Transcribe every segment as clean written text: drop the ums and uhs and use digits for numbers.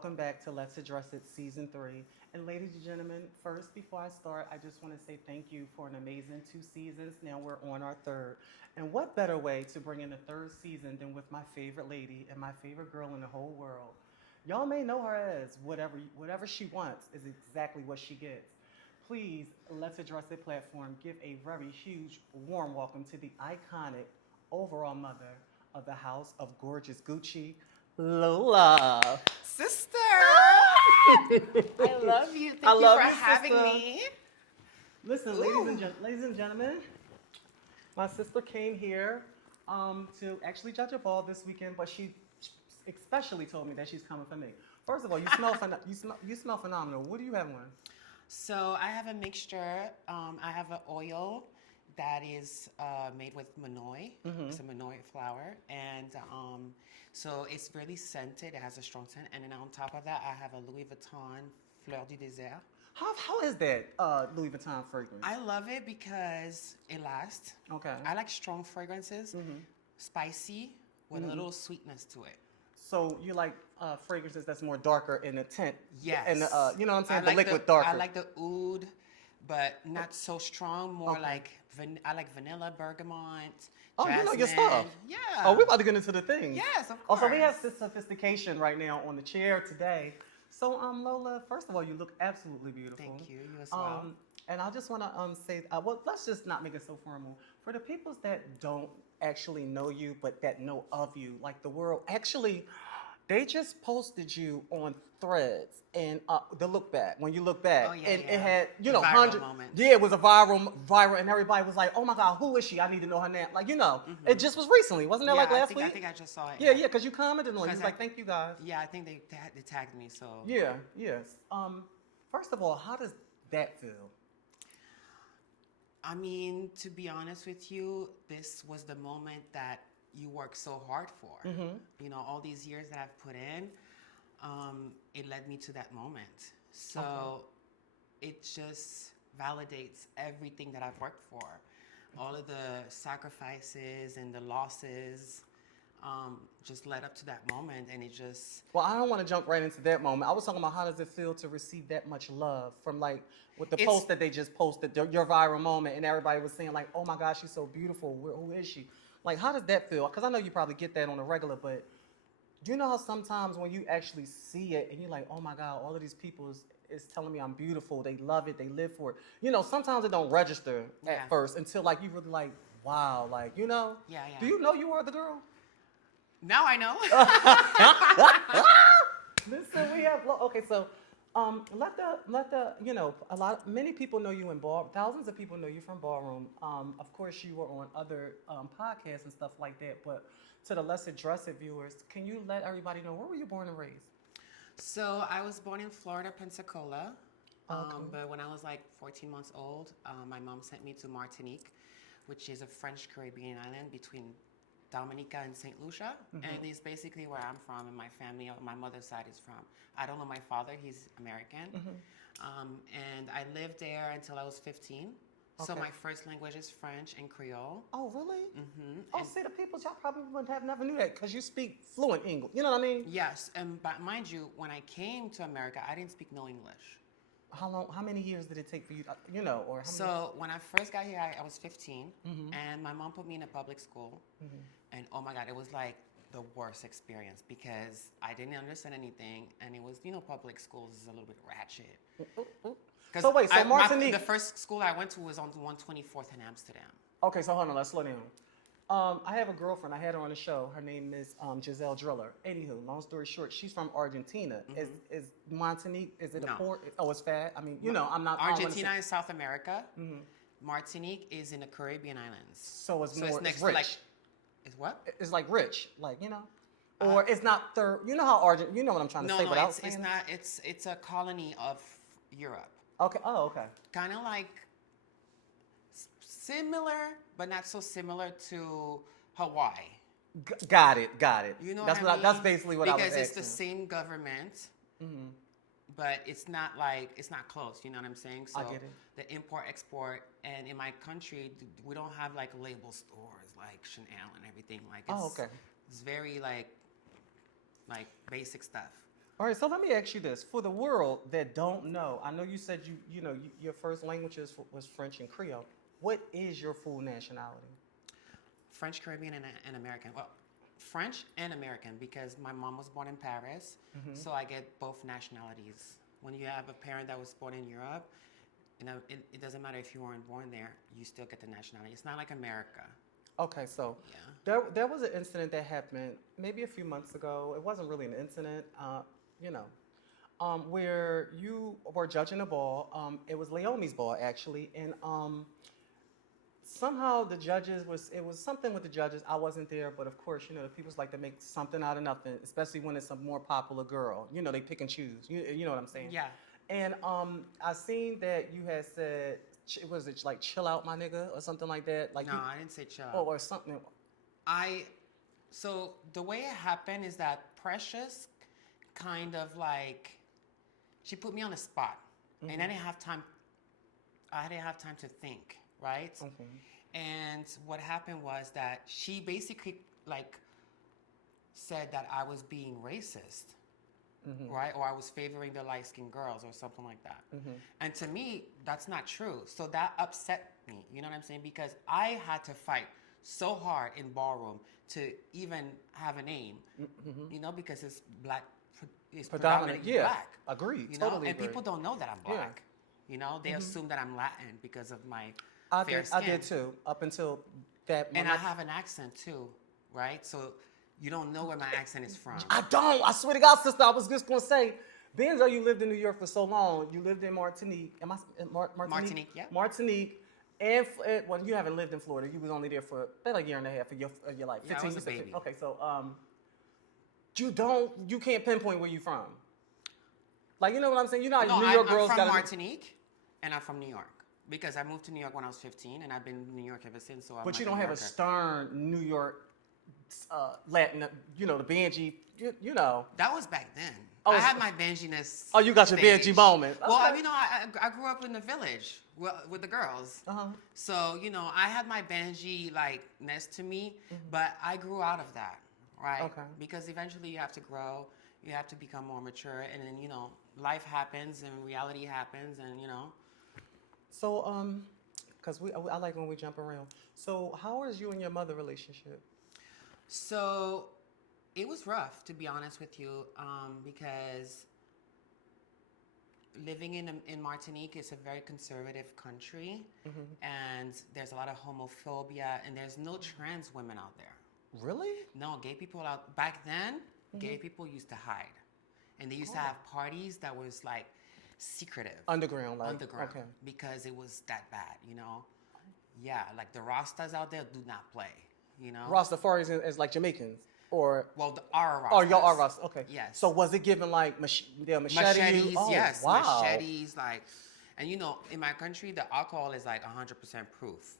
welcome back to Let's Address It Season 3. And ladies and gentlemen, first, before I start, I just want to say thank you for an amazing 2 seasons. Now we're on our third. And what better way to bring in the third season than with my favorite lady and my favorite girl in the whole world. Y'all may know her as whatever she wants is exactly what she gets. Please, Let's Address It platform, give a very huge, warm welcome to the iconic overall mother of the house of gorgeous Gucci, Lola. Sister, I love you. Thank you for having me. Listen, ladies and gentlemen, my sister came here to actually judge a ball this weekend, but she especially told me that she's coming for me. First of all, you smell phenomenal. What do you have on? So I have a mixture. I have an oil that is made with manoi. Mm-hmm. It's a manoi flower, and so it's really scented. It has a strong scent, and then on top of that, I have a Louis Vuitton Fleur du Désert. How is that Louis Vuitton fragrance? I love it because it lasts. Okay. I like strong fragrances, spicy with a little sweetness to it. So you like fragrances that's more darker in the tint? Yes. And you know what I'm saying? Like the liquid darker. I like the oud, but not so strong. More like I like vanilla, bergamot. Oh, jasmine. you know your stuff. Yeah. Oh, we're about to get into the thing. Yes, of course. Also, we have this sophistication right now on the chair today. So, Lola, first of all, you look absolutely beautiful. Thank you. You as well. And I just want to say, well, let's just not make it so formal. For the peoples that don't actually know you, but that know of you, like the world, actually, they just posted you on Threads and the look back. When you look back, and it had hundreds. Yeah, it was a viral, and everybody was like, "Oh my God, who is she? I need to know her name." Like it just was recently, wasn't it? Like last week. I think I just saw it. Yeah, because you commented on it. You was like, "Thank you guys." Yeah, I think they tagged me. So yeah, yes. First of all, how does that feel? I mean, to be honest with you, this was the moment that you work so hard for. Mm-hmm. All these years that I've put in, it led me to that moment. So it just validates everything that I've worked for. All of the sacrifices and the losses just led up to that moment, and it just... Well, I don't want to jump right into that moment. I was talking about how does it feel to receive that much love from with the post that they just posted, your viral moment, and everybody was saying oh my gosh, she's so beautiful. Who is she? How does that feel? Because I know you probably get that on a regular, but do you know how sometimes when you actually see it and you're like, oh my God, all of these people is telling me I'm beautiful. They love it. They live for it. Sometimes it don't register at first until you really wow, Yeah. Do you know you are the girl? Now I know. Listen, we have, okay, so many people know you in ballroom. Thousands of people know you from ballroom. Of course, you were on other podcasts and stuff like that. But to the Let's Address It viewers, can you let everybody know where were you born and raised? So I was born in Florida, Pensacola. But when I was 14 months old, my mom sent me to Martinique, which is a French Caribbean island between Dominica and St. Lucia, and it's basically where I'm from, and my family, my mother's side is from. I don't know my father; he's American, and I lived there until I was 15. So my first language is French and Creole. Oh, really? Mm-hmm. Oh, see, the people y'all probably would have never knew that because you speak fluent English. You know what I mean? Yes, but mind you, when I came to America, I didn't speak no English. How many years did it take for you, or how So when I first got here, I was 15, and my mom put me in a public school, and oh my God, it was the worst experience because I didn't understand anything, and it was, public schools is a little bit ratchet. So wait, Martinique... the first school I went to was on 124th in Amsterdam. Okay, so hold on, let's slow down. I have a girlfriend. I had her on the show. Her name is Giselle Driller. Anywho, long story short, she's from Argentina. Is Martinique? Is it a port? Oh, it's fat. I mean, I'm not. Argentina is South America. Martinique is in the Caribbean islands. So it's next rich. to it's what? It's rich, or it's not third. You know how Argent? You know what I'm trying to say. No, it's not. It's a colony of Europe. Okay. Oh, okay. Kind of similar, but not so similar to Hawaii. Got it. You know that's basically what I was asking. Because it's the same government, but it's not close. You know what I'm saying? So I get it. The import export, and in my country, we don't have label stores like Chanel and everything. It's very basic stuff. All right, so let me ask you this: for the world that don't know, I know you said your first languages was French and Creole. What is your full nationality? French, Caribbean, and American. Well, French and American because my mom was born in Paris, so I get both nationalities. When you have a parent that was born in Europe, it doesn't matter if you weren't born there, you still get the nationality. It's not like America. Okay, so Yeah. there was an incident that happened maybe a few months ago. It wasn't really an incident, you know, where you were judging a ball. It was Naomi's ball actually, and somehow it was something with the judges. I wasn't there, but of course, the people's like to make something out of nothing, especially when it's a more popular girl. They pick and choose. You know what I'm saying? Yeah. And I seen that you had said, was it like chill out, my nigga, or something like that? Like No, I didn't say chill. or something. So the way it happened is that Precious kind of like, she put me on the spot, and I didn't have time. I didn't have time to think, right? Okay. And what happened was that she basically like said that I was being racist, right? Or I was favoring the light-skinned girls or something like that. And to me, that's not true. So that upset me, you know what I'm saying? Because I had to fight so hard in ballroom to even have a name, because it's black, it's predominantly black. Agreed. And Totally agree. people don't know that I'm black. They assume that I'm Latin because of my fair I skin. did too, up until that. And I have an accent too, right? So you don't know where my accent is from. I don't. I swear to God, sister, I was just gonna say, being though you lived in New York for so long, you lived in Martinique. Am I Martinique? Martinique, yeah. Martinique, and well, you haven't lived in Florida. You was only there for about a year and a half of your life. Yeah, I was a baby. Okay, so you can't pinpoint where you from. Like, you know what I'm saying? You know how New York girls I'm from got Martinique, and I'm from New York. Because I moved to New York when I was 15, and I've been in New York ever since. So But you don't have a stern New York Latin, the Benji, you know. That was back then. Oh, I had my Benjiness. Oh, you got your stage. Benji moment. Well, Okay. I grew up in the village with the girls. So, I had my Benji next to me, but I grew out of that, right? Okay. Because eventually you have to grow, you have to become more mature, and then, life happens and reality happens, and, So, because I like when we jump around. So, how is you and your mother relationship? So it was rough, to be honest with you, because living in Martinique is a very conservative country, and there's a lot of homophobia, and there's no trans women out there. Really? No, gay people out back then. Gay people used to hide, and they used to have parties that was like secretive, Underground. Okay. because it was that bad, Yeah, like the Rastas out there do not play, Rastafaris is like Jamaicans, or our Rastas. oh, y'all are Rastas. Okay. Yes. So was it given like Machetes? Oh, Yes, wow. machetes. And in my country, the alcohol is like 100% proof.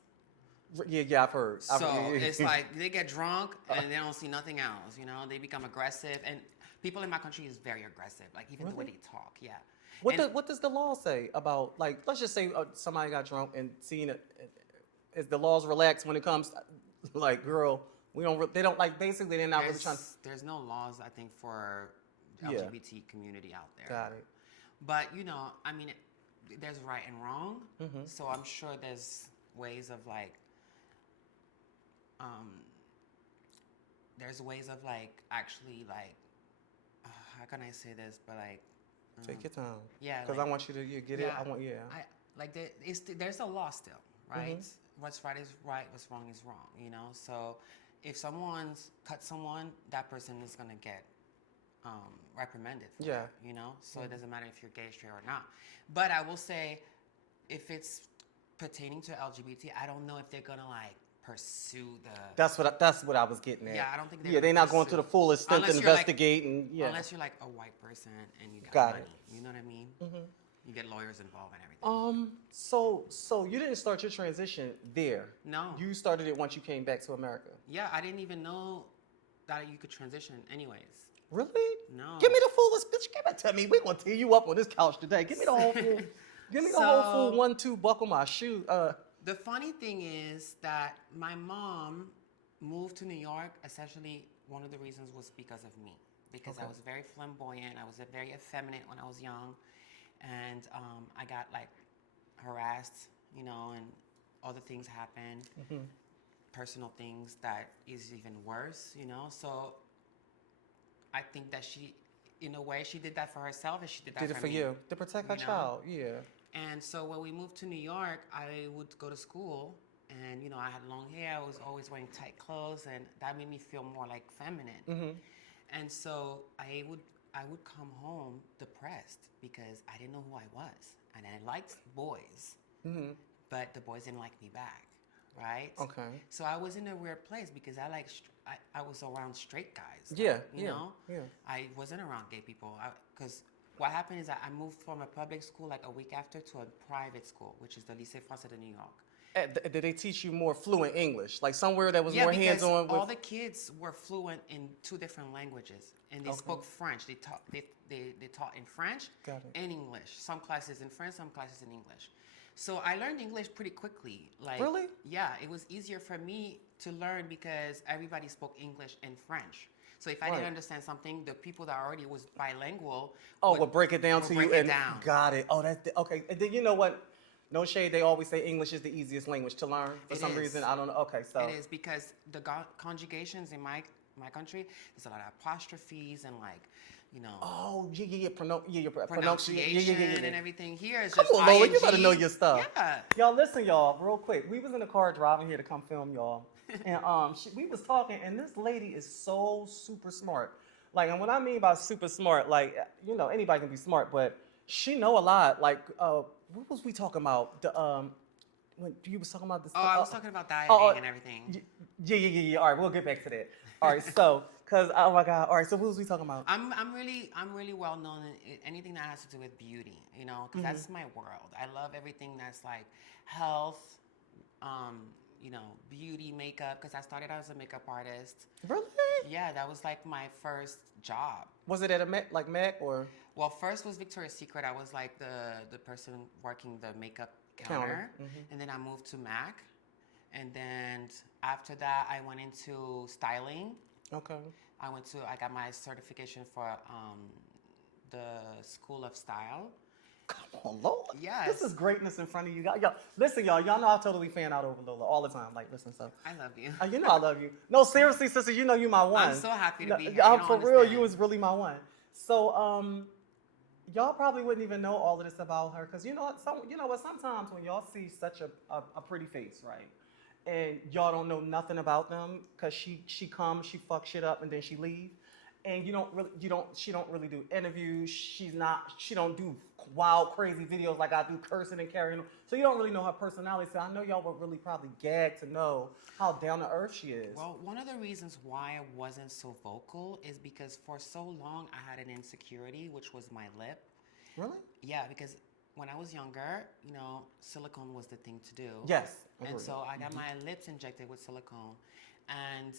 Yeah, I've heard. So it's like they get drunk and they don't see nothing else. They become aggressive, and people in my country is very aggressive. Like even the way they talk. Yeah. What does the law say about, like, let's just say somebody got drunk and seeing it, is the laws relaxed when it comes, like, girl, they don't, like, basically they're not really trying to. There's no laws, I think, for LGBT community out there. Got it. But, there's right and wrong. So I'm sure there's ways of, actually, how can I say this, but, Take your time. Yeah. Because I want you to get it. There's a law still, right? What's right is right, what's wrong is wrong, So if someone's cut someone, that person is going to get reprimanded for that, So it doesn't matter if you're gay, straight, or not. But I will say, if it's pertaining to LGBT, I don't know if they're going to, pursue the... That's what I was getting at. Yeah, I don't think they're not going to the full extent to investigate unless you're a white person and you got money. It. You know what I mean? You get lawyers involved and everything. So you didn't start your transition there. No. You started it once you came back to America. Yeah, I didn't even know that you could transition anyways. Really? No. Give me the fullest, bitch. Give it to me. We're gonna tear you up on this couch today. Give me the whole full. Give me the whole full 1-2 buckle my shoe. The funny thing is that my mom moved to New York. Essentially, one of the reasons was because of me. because I was very flamboyant. I was very effeminate when I was young, and I got like harassed, you know, and other things happened, personal things that is even worse, you know. So I think that she, in a way, she did that for herself, and she did that Did it for me, you to protect her you know? child? Yeah. And so when we moved to New York, I would go to school, and you know, I had long hair. I was always wearing tight clothes, and that made me feel more like feminine. And so I would come home depressed because I didn't know who I was, and I liked boys, but the boys didn't like me back, right? Okay. So I was in a weird place because I was around straight guys. Yeah. You know? I wasn't around gay people because what happened is that I moved from a public school like a week after to a private school, which is the Lycée Français de New York. Did they teach you more fluent English? Like somewhere that was Yeah, more because hands-on with... all the kids were fluent in 2 different languages, and they spoke French. They taught in French and English. Some classes in French, some classes in English. So I learned English pretty quickly. Like, really? Yeah, it was easier for me to learn because everybody spoke English and French. So if I didn't understand something, the people that already was bilingual would break it down to you and down. Got it. Oh, okay. And then you know what? No shade. They always say English is the easiest language to learn for some reason. I don't know. Okay, so it is because the conjugations in my country, there's a lot of apostrophes and like, you know. Oh yeah. Pronunciation and everything. Here is Come just on, Lola, ING. you gotta know your stuff. Yeah. Y'all, listen, y'all, real quick. We was in the car driving here to come film y'all, and we was talking, and this lady is so super smart. Like, and what I mean by super smart, like, you know, anybody can be smart, but she know a lot. Like, what was we talking about? The when you was talking about this. Oh, I was talking about dieting and everything. Yeah. All right, we'll get back to that. All right, so, cause oh my God. All right, so what was we talking about? I'm really well known in anything that has to do with beauty, you know, because that's my world. I love everything that's like health, you know, beauty, makeup, because I started out as a makeup artist. Really? Yeah, that was like my first job. Was it at a Mac or? Well, first was Victoria's Secret. I was like the person working the makeup counter. And then I moved to MAC. And then after that, I went into styling. Okay. I got my certification for the School of Style. Come on, Lola. Yes. This is greatness in front of you. Y'all, listen, y'all know I totally fan out over Lola all the time. Like, listen, so. I love you. You know I love you. No, seriously, sister, you know you my one. I'm so happy to be here. For real, you was really my one. So, y'all probably wouldn't even know all of this about her, because you know what? Sometimes when y'all see such a pretty face, right, and y'all don't know nothing about them, because she comes, she fucks shit up, and then she leave, and she don't really do interviews. She don't do wild, crazy videos like I do, cursing and carrying. So you don't really know her personality. So I know y'all were really probably gagged to know how down to earth she is. Well, one of the reasons why I wasn't so vocal is because for so long I had an insecurity, which was my lip. Really? Yeah, because when I was younger, you know, silicone was the thing to do. Yes. And so I got my lips injected with silicone, and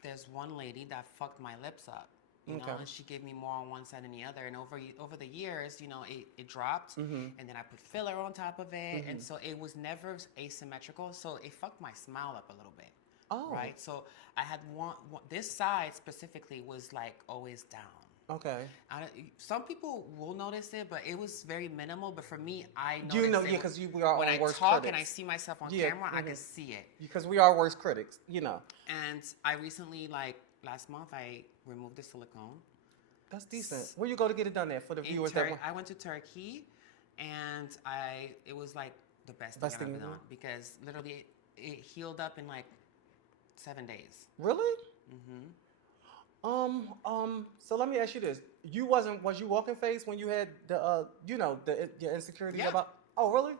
there's one lady that fucked my lips up. You know, and she gave me more on one side than the other. And over the years, you know, it dropped, and then I put filler on top of it, and so it was never asymmetrical. So it fucked my smile up a little bit. Oh. Right. So I had one this side specifically was like always down. Okay. Some people will notice it, but it was very minimal. But for me, I noticed you know, it. yeah, because we are when our I worst talk critics. and I see myself on camera, I can see it. Because we are worst critics, you know. And I recently, like last month, I removed the silicone. That's decent. Where you go to get it done there for the viewers that want? I went to Turkey, and it was like the best thing I've ever done, because literally it healed up in like 7 days. Really? So let me ask you this: was you walking face when you had the your insecurity about? Oh, really?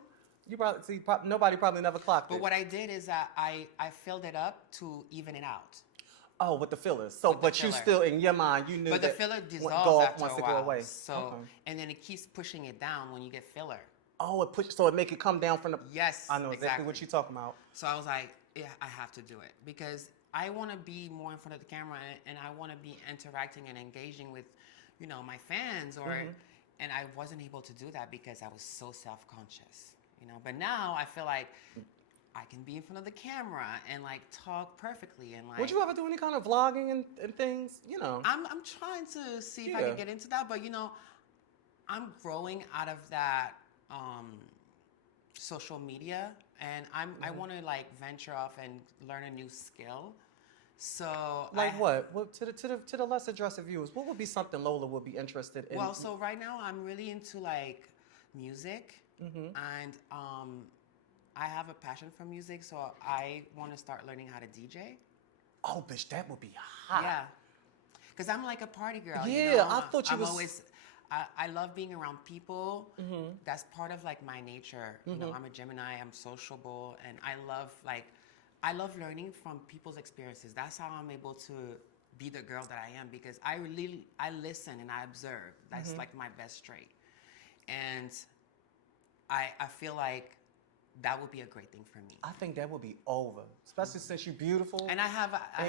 You probably nobody probably never clocked it. But what I did is that I filled it up to even it out. Oh, with the fillers. So, but you still in your mind you knew but that the filler dissolves after once a it while. go away. So and then it keeps pushing it down when you get filler. Oh, it make it come down from the. Yes, I know exactly what you're talking about. So I was like, yeah, I have to do it, because I want to be more in front of the camera, and I want to be interacting and engaging with, you know, my fans, and I wasn't able to do that because I was so self-conscious, you know. But now I feel like I can be in front of the camera and like talk perfectly and like. Would you ever do any kind of vlogging and things? You know. I'm trying to see if I can get into that, but you know, I'm growing out of that social media, and I want to like venture off and learn a new skill. So like what? What to the less addressed viewers? What would be something Lola would be interested in? Well, so right now I'm really into like music, and I have a passion for music, so I want to start learning how to DJ. Oh, bitch, that would be hot. Yeah, because I'm like a party girl. Yeah, you know? I thought you I'm was. Always, I love being around people. That's part of like my nature. You know, I'm a Gemini. I'm sociable, and I love learning from people's experiences. That's how I'm able to be the girl that I am, because I listen and I observe. That's like my best trait, and I feel like that would be a great thing for me. I think that would be over, especially since you're beautiful and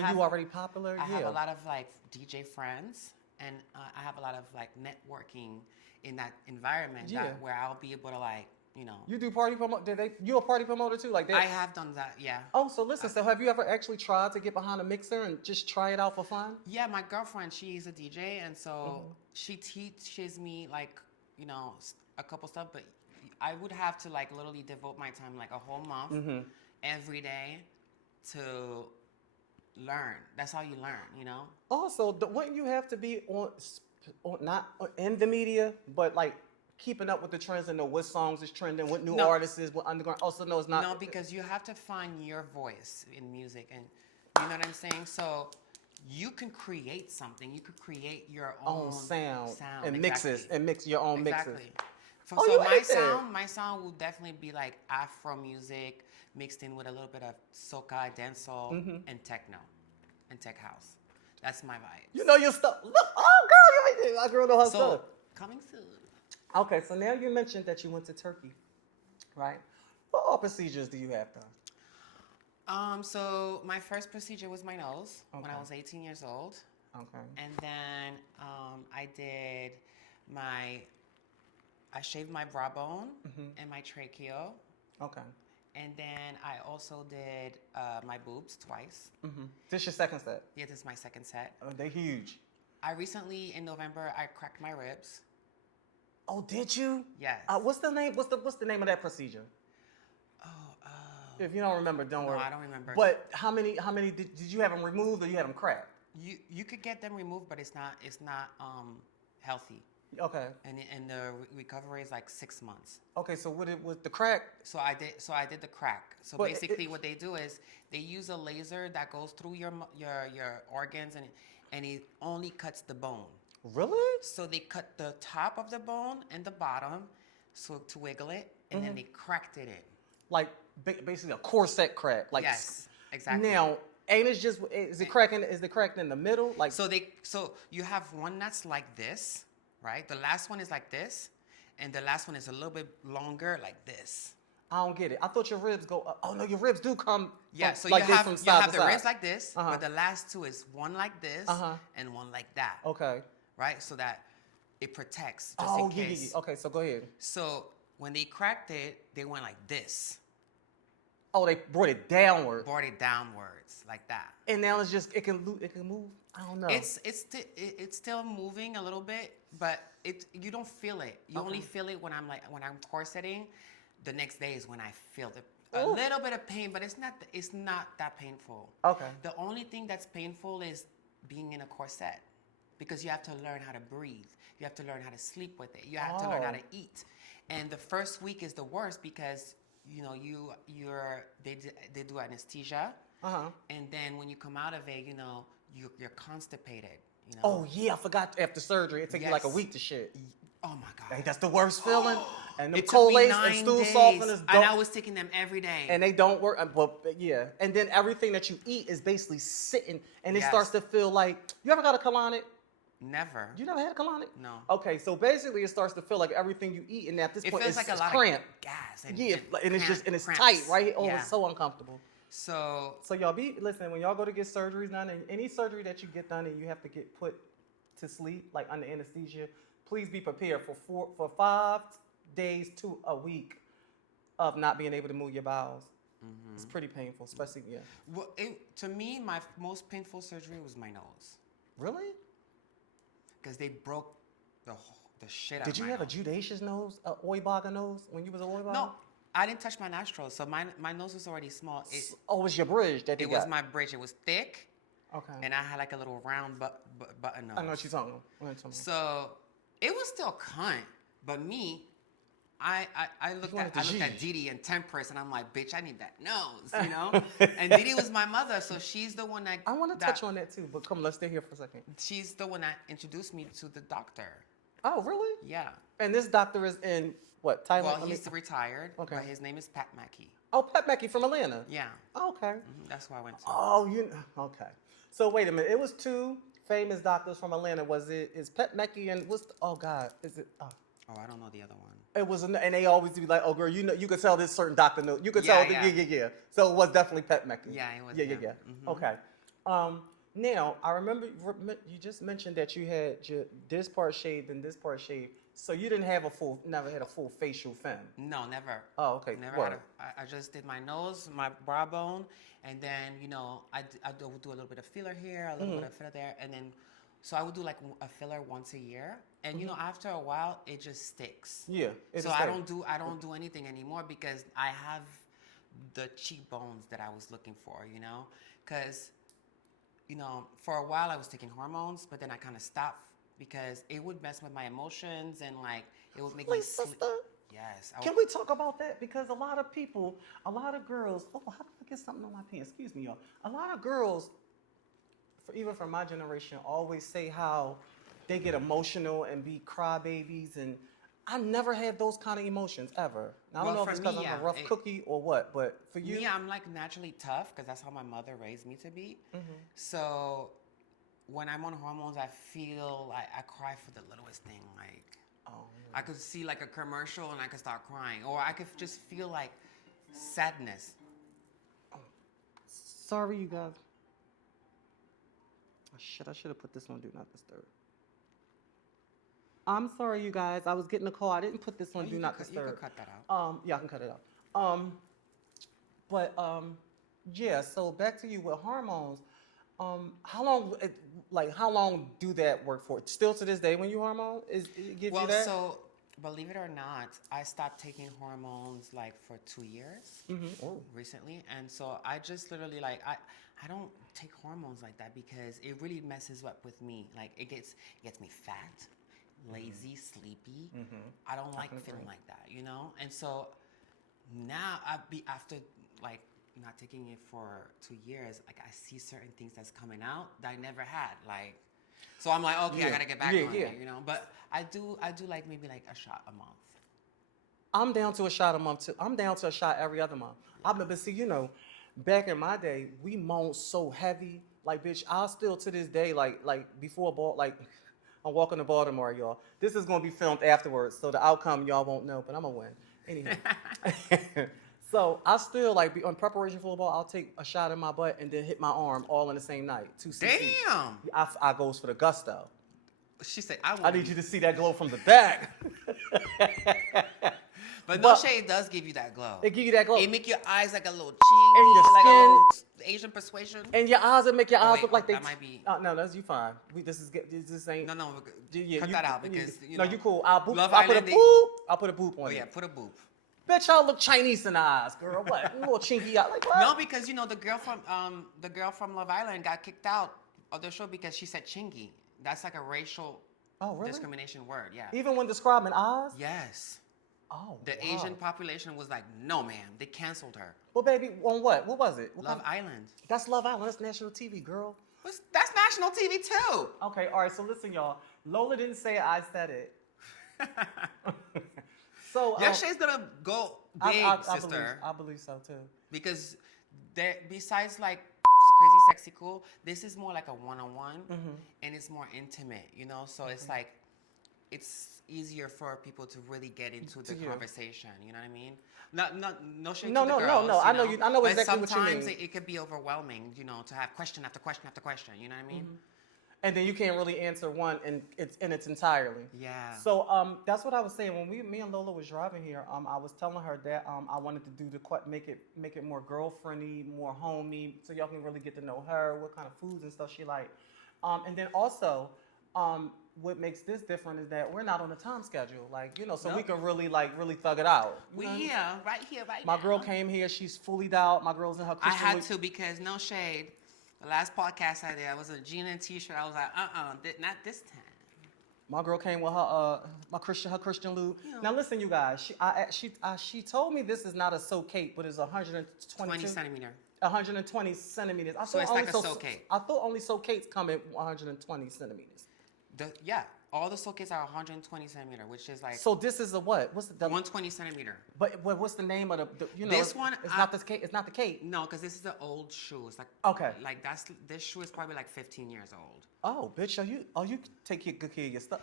you already popular. I have a lot of like DJ friends, and I have a lot of like networking in that environment where I'll be able to like, you know. You do party promote? You a party promoter too? Like that? I have done that, yeah. Oh, so listen. So have you ever actually tried to get behind a mixer and just try it out for fun? Yeah, my girlfriend, she's a DJ, and so she teaches me like, you know, a couple stuff, but I would have to like literally devote my time like a whole month every day to learn. That's how you learn, you know? Also, wouldn't you have to be on not in the media, but like keeping up with the trends and know what songs is trending, what new artists is, what underground? Also, no, it's not. No, because you have to find your voice in music, and you know what I'm saying? So you can create something. You could create your own sound and exactly. mix your own mixes. Exactly. Oh, So my sound will definitely be like Afro music mixed in with a little bit of soca, dancehall, and techno, and tech house. That's my vibe. You know your stuff. Look, oh girl, my girl know her stuff. Coming soon. Okay, so now you mentioned that you went to Turkey, right? What all procedures do you have done? So my first procedure was my nose when I was 18 years old. Okay. And then I shaved my brow bone and my tracheo. Okay. And then I also did my boobs twice. This your second set? Yeah, this is my second set. Oh, they're huge. I recently, in November, I cracked my ribs. Oh, did you? Yes. What's the name? What's the name of that procedure? If you don't remember, don't worry. No, I don't remember. But how many did you have them removed or you had them cracked? You could get them removed, but it's not healthy. Okay. And the recovery is like 6 months. Okay, so with the crack? So I did the crack. So basically, what they do is they use a laser that goes through your organs, and it only cuts the bone. Really? So they cut the top of the bone and the bottom, so to wiggle it, and then they cracked it in. Like basically a corset crack. Like yes, exactly. Now, is it cracking? Is the crack in the middle? Like so you have one that's like this, right? The last one is like this, and the last one is a little bit longer, like this. I don't get it. I thought your ribs go up. Oh no, your ribs do come. Yeah, so like you have the side. ribs like this, but the last two is one like this and one like that. Okay. Right, so that it protects just in case. Yeah. Okay, so go ahead. So when they cracked it, they went like this. Oh, they brought it downward. Brought it downwards like that. And now it's just it can move. I don't know. It's still moving a little bit, but you don't feel it. You only feel it when I'm corseting. The next day is when I feel a little bit of pain, but it's not that painful. Okay. The only thing that's painful is being in a corset, because you have to learn how to breathe. You have to learn how to sleep with it. You have to learn how to eat. And the first week is the worst because you know they do anesthesia. And then when you come out of it, you know you're constipated. You know? Oh yeah, I forgot. After surgery, it takes you like a week to shit. Oh my God. Hey, that's the worst feeling. And the it took me 9 and stool days, softeners and I was taking them every day. And they don't work. Well, yeah. And then everything that you eat is basically sitting, and it starts to feel like. You ever got a colonic? Never. You never had a colonic? No. Okay, so basically it starts to feel like everything you eat, and at this point it's like a lot cramped. Of gas. And it's cramps. tight, right? Oh, it's so uncomfortable. So y'all listen, when y'all go to get surgeries done, and any surgery that you get done and you have to get put to sleep, like under anesthesia, please be prepared for 5 days to a week of not being able to move your bowels. It's pretty painful, especially, yeah. Well, to me, my most painful surgery was my nose. Really? Because they broke the shit out Did of you my have a nose. judacious nose, a oibaga nose when you was a oibaga? No, I didn't touch my nostrils, so my nose was already small. Oh, it was your bridge that they It got. was my bridge. It was thick, Okay. and I had like a little round button nose. I know what you're talking about. So it was still cunt, but me, I looked wanted at the G. Didi and Tempress, and I'm like, bitch, I need that nose, you know. And Didi was my mother, so she's the one that I want to touch on that too, but come, let's stay here for a second. She's the one that introduced me to the doctor. Oh, really? Yeah. And this doctor is in what, Thailand? Well, he's retired, Okay. but his name is Pat Mackey. Oh, Pat Mackey from Atlanta. Yeah. Oh, okay. That's who I went to. Oh, okay. So wait a minute. It was two famous doctors from Atlanta. Is Pat Mackey and oh God, is it? Oh, I don't know the other one. It was, and they always be like, oh girl, you could tell this certain doctor knows. You could Yeah, tell, yeah. yeah. So it was definitely Pat Mackey. Yeah, it was Yeah, him. yeah. Mhm. Okay. Now I remember you just mentioned that you had this part shaved and this part shaved. So you never had a full facial fem. No, never. Oh, okay. Never Word. had I just did my nose, my brow bone, and then, I would do a little bit of filler here, a little bit of filler there, and then, so I would do like a filler once a year. And, after a while, it just sticks. Yeah. So I don't do anything anymore because I have the cheekbones that I was looking for, because, for a while I was taking hormones, but then I kind of stopped because it would mess with my emotions and like it would make me Please, sleep. sister. Yes. Can we talk about that? Because a lot of girls, how did I get something on my pants? Excuse me, y'all. A lot of girls, even from my generation, always say how they get emotional and be crybabies, and I never had those kind of emotions ever. Now, I don't Well, know if for it's because me, I'm a rough cookie or what, but for you, Me, I'm like naturally tough because that's how my mother raised me to be. So when I'm on hormones, I feel like I cry for the littlest thing. Like I could see like a commercial and I could start crying, or I could just feel like sadness. sorry, you guys. Oh, shit, I should have put this on Do Not Disturb. I'm sorry, you guys. I was getting a call. I didn't put this on Do Not Disturb. You could cut that out. Yeah, I can cut it out. Yeah. So back to you with hormones. How long do that work for? Still to this day, when you hormone, it give you that? So believe it or not, I stopped taking hormones like for 2 years recently, and so I just literally I don't take hormones like that because it really messes up with me. Like it gets me fat, lazy, sleepy. I don't like feeling like that, And so now after like not taking it for 2 years, like I see certain things that's coming out that I never had. Like, so I'm like, okay, I gotta get back on it, But I do like maybe like a shot a month. I'm down to a shot a month too. I'm down to a shot every other month. But see, back in my day, we moaned so heavy. Like, bitch, I'll still to this day, like before ball, like I'm walking to Baltimore, y'all. This is gonna be filmed afterwards, so the outcome y'all won't know, but I'm gonna win. Anyhow. So I still like on preparation for ball. I'll take a shot in my butt and then hit my arm all in the same night. 2 cc. Damn. I goes for the gusto. She said, I need you to see that glow from the back. But no shade does give you that glow. It give you that glow. It make your eyes like a little ching, And your like skin. a little Asian persuasion. And your eyes, it make your eyes wait, look like they. that might be- No, that's you fine. This ain't. No, Yeah, cut that out because No, you cool. I'll put a Island, boop. I'll put a boop on Oh it. yeah, put a boop. Bet y'all look Chinese in the eyes, girl. What? A little chinky eye. Like what? No, because the girl from Love Island got kicked out of the show because she said chingy. That's like a racial discrimination word. Yeah. Even when describing eyes. Yes. Oh. The Asian population was like, no, ma'am. They canceled her. Well, baby, on what? What was it? Love Island. That's Love Island. That's national TV, girl. That's national TV too. Okay, all right. So listen, y'all. Lola didn't say it. I said it. So Your shay's gonna go big, sister. I believe so too. Because besides like crazy, sexy, cool, this is more like a one-on-one, and it's more intimate, So it's like it's easier for people to really get into the conversation. You know what I mean? No shade to the girls. No. I know but exactly what you mean. sometimes it could be overwhelming, to have question after question after question. You know what I mean? and then you can't really answer one in its entirely. Yeah. So that's what I was saying when me and Lola was driving here. I was telling her that I wanted to do make it more girl friendly, more homey, so y'all can really get to know her, what kind of foods and stuff she like, and then also. What makes this different is that we're not on a time schedule, like so we can really thug it out. We here, right now. My girl came here; she's fully out. My girl's in her. I had to because no shade. The last podcast I did, I was in a jean and t-shirt. I was like, not this time. My girl came with her her Christian look. Now listen, you guys. She told me this is not a so cape, but it's 20 centimeter. 120 centimeters. So it's like a so cape. I thought only so capes come in 120 centimeters. All the sockets are 120 centimeter, which is like. So this is a what? What's the 120 centimeter. But what's the name of the this one? It's not this cape. It's not the cape. No, because this is the old shoe. It's like okay. Like this shoe is probably like 15 years old. Oh, bitch! You take good care of your stuff.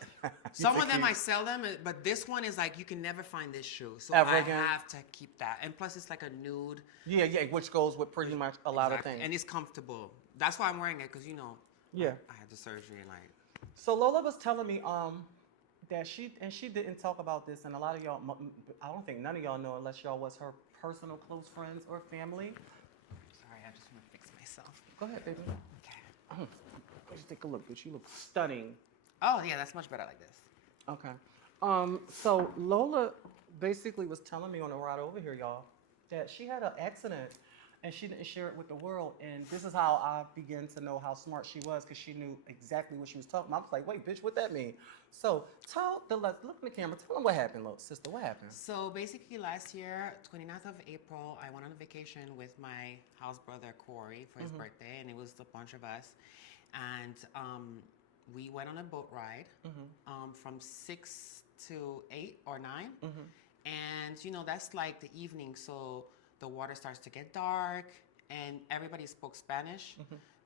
Some of them I sell them, but this one is like you can never find this shoe, so Ever I again? have to keep that. And plus, it's like a nude. Yeah, which goes with pretty much a lot of things. And it's comfortable. That's why I'm wearing it because Yeah. I had the surgery and like. So Lola was telling me that she didn't talk about this, and a lot of y'all, I don't think none of y'all know unless y'all was her personal close friends or family. Sorry, I just want to fix myself. Go ahead, baby. Okay. Just take a look, bitch. You look stunning. Oh yeah, that's much better like this. Okay. So Lola basically was telling me on the ride over here, y'all, that she had an accident and she didn't share it with the world. And this is how I began to know how smart she was, because she knew exactly what she was talking about. I was like, wait, bitch, what that mean? So look in the camera. Tell them what happened, little sister. What happened? So basically last year, 29th of April, I went on a vacation with my house brother, Corey, for his birthday. And it was a bunch of us. And we went on a boat ride from 6 to 8 or 9. And, that's like the evening. So the water starts to get dark, and everybody spoke Spanish,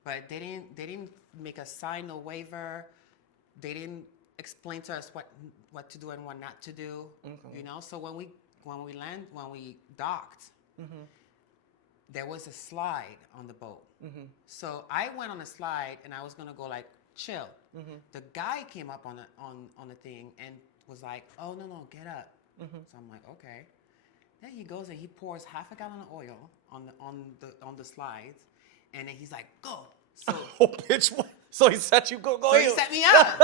but they didn't make a sign, no waiver. They didn't explain to us what to do and what not to do. So when we docked, there was a slide on the boat. So I went on a slide and I was gonna go like chill. The guy came up on the thing and was like, "Oh no, get up." So I'm like, okay. Then he goes and he pours half a gallon of oil on the slides, and then he's like, "Go." So oh, bitch! What? So he set you go so ahead. he set me up.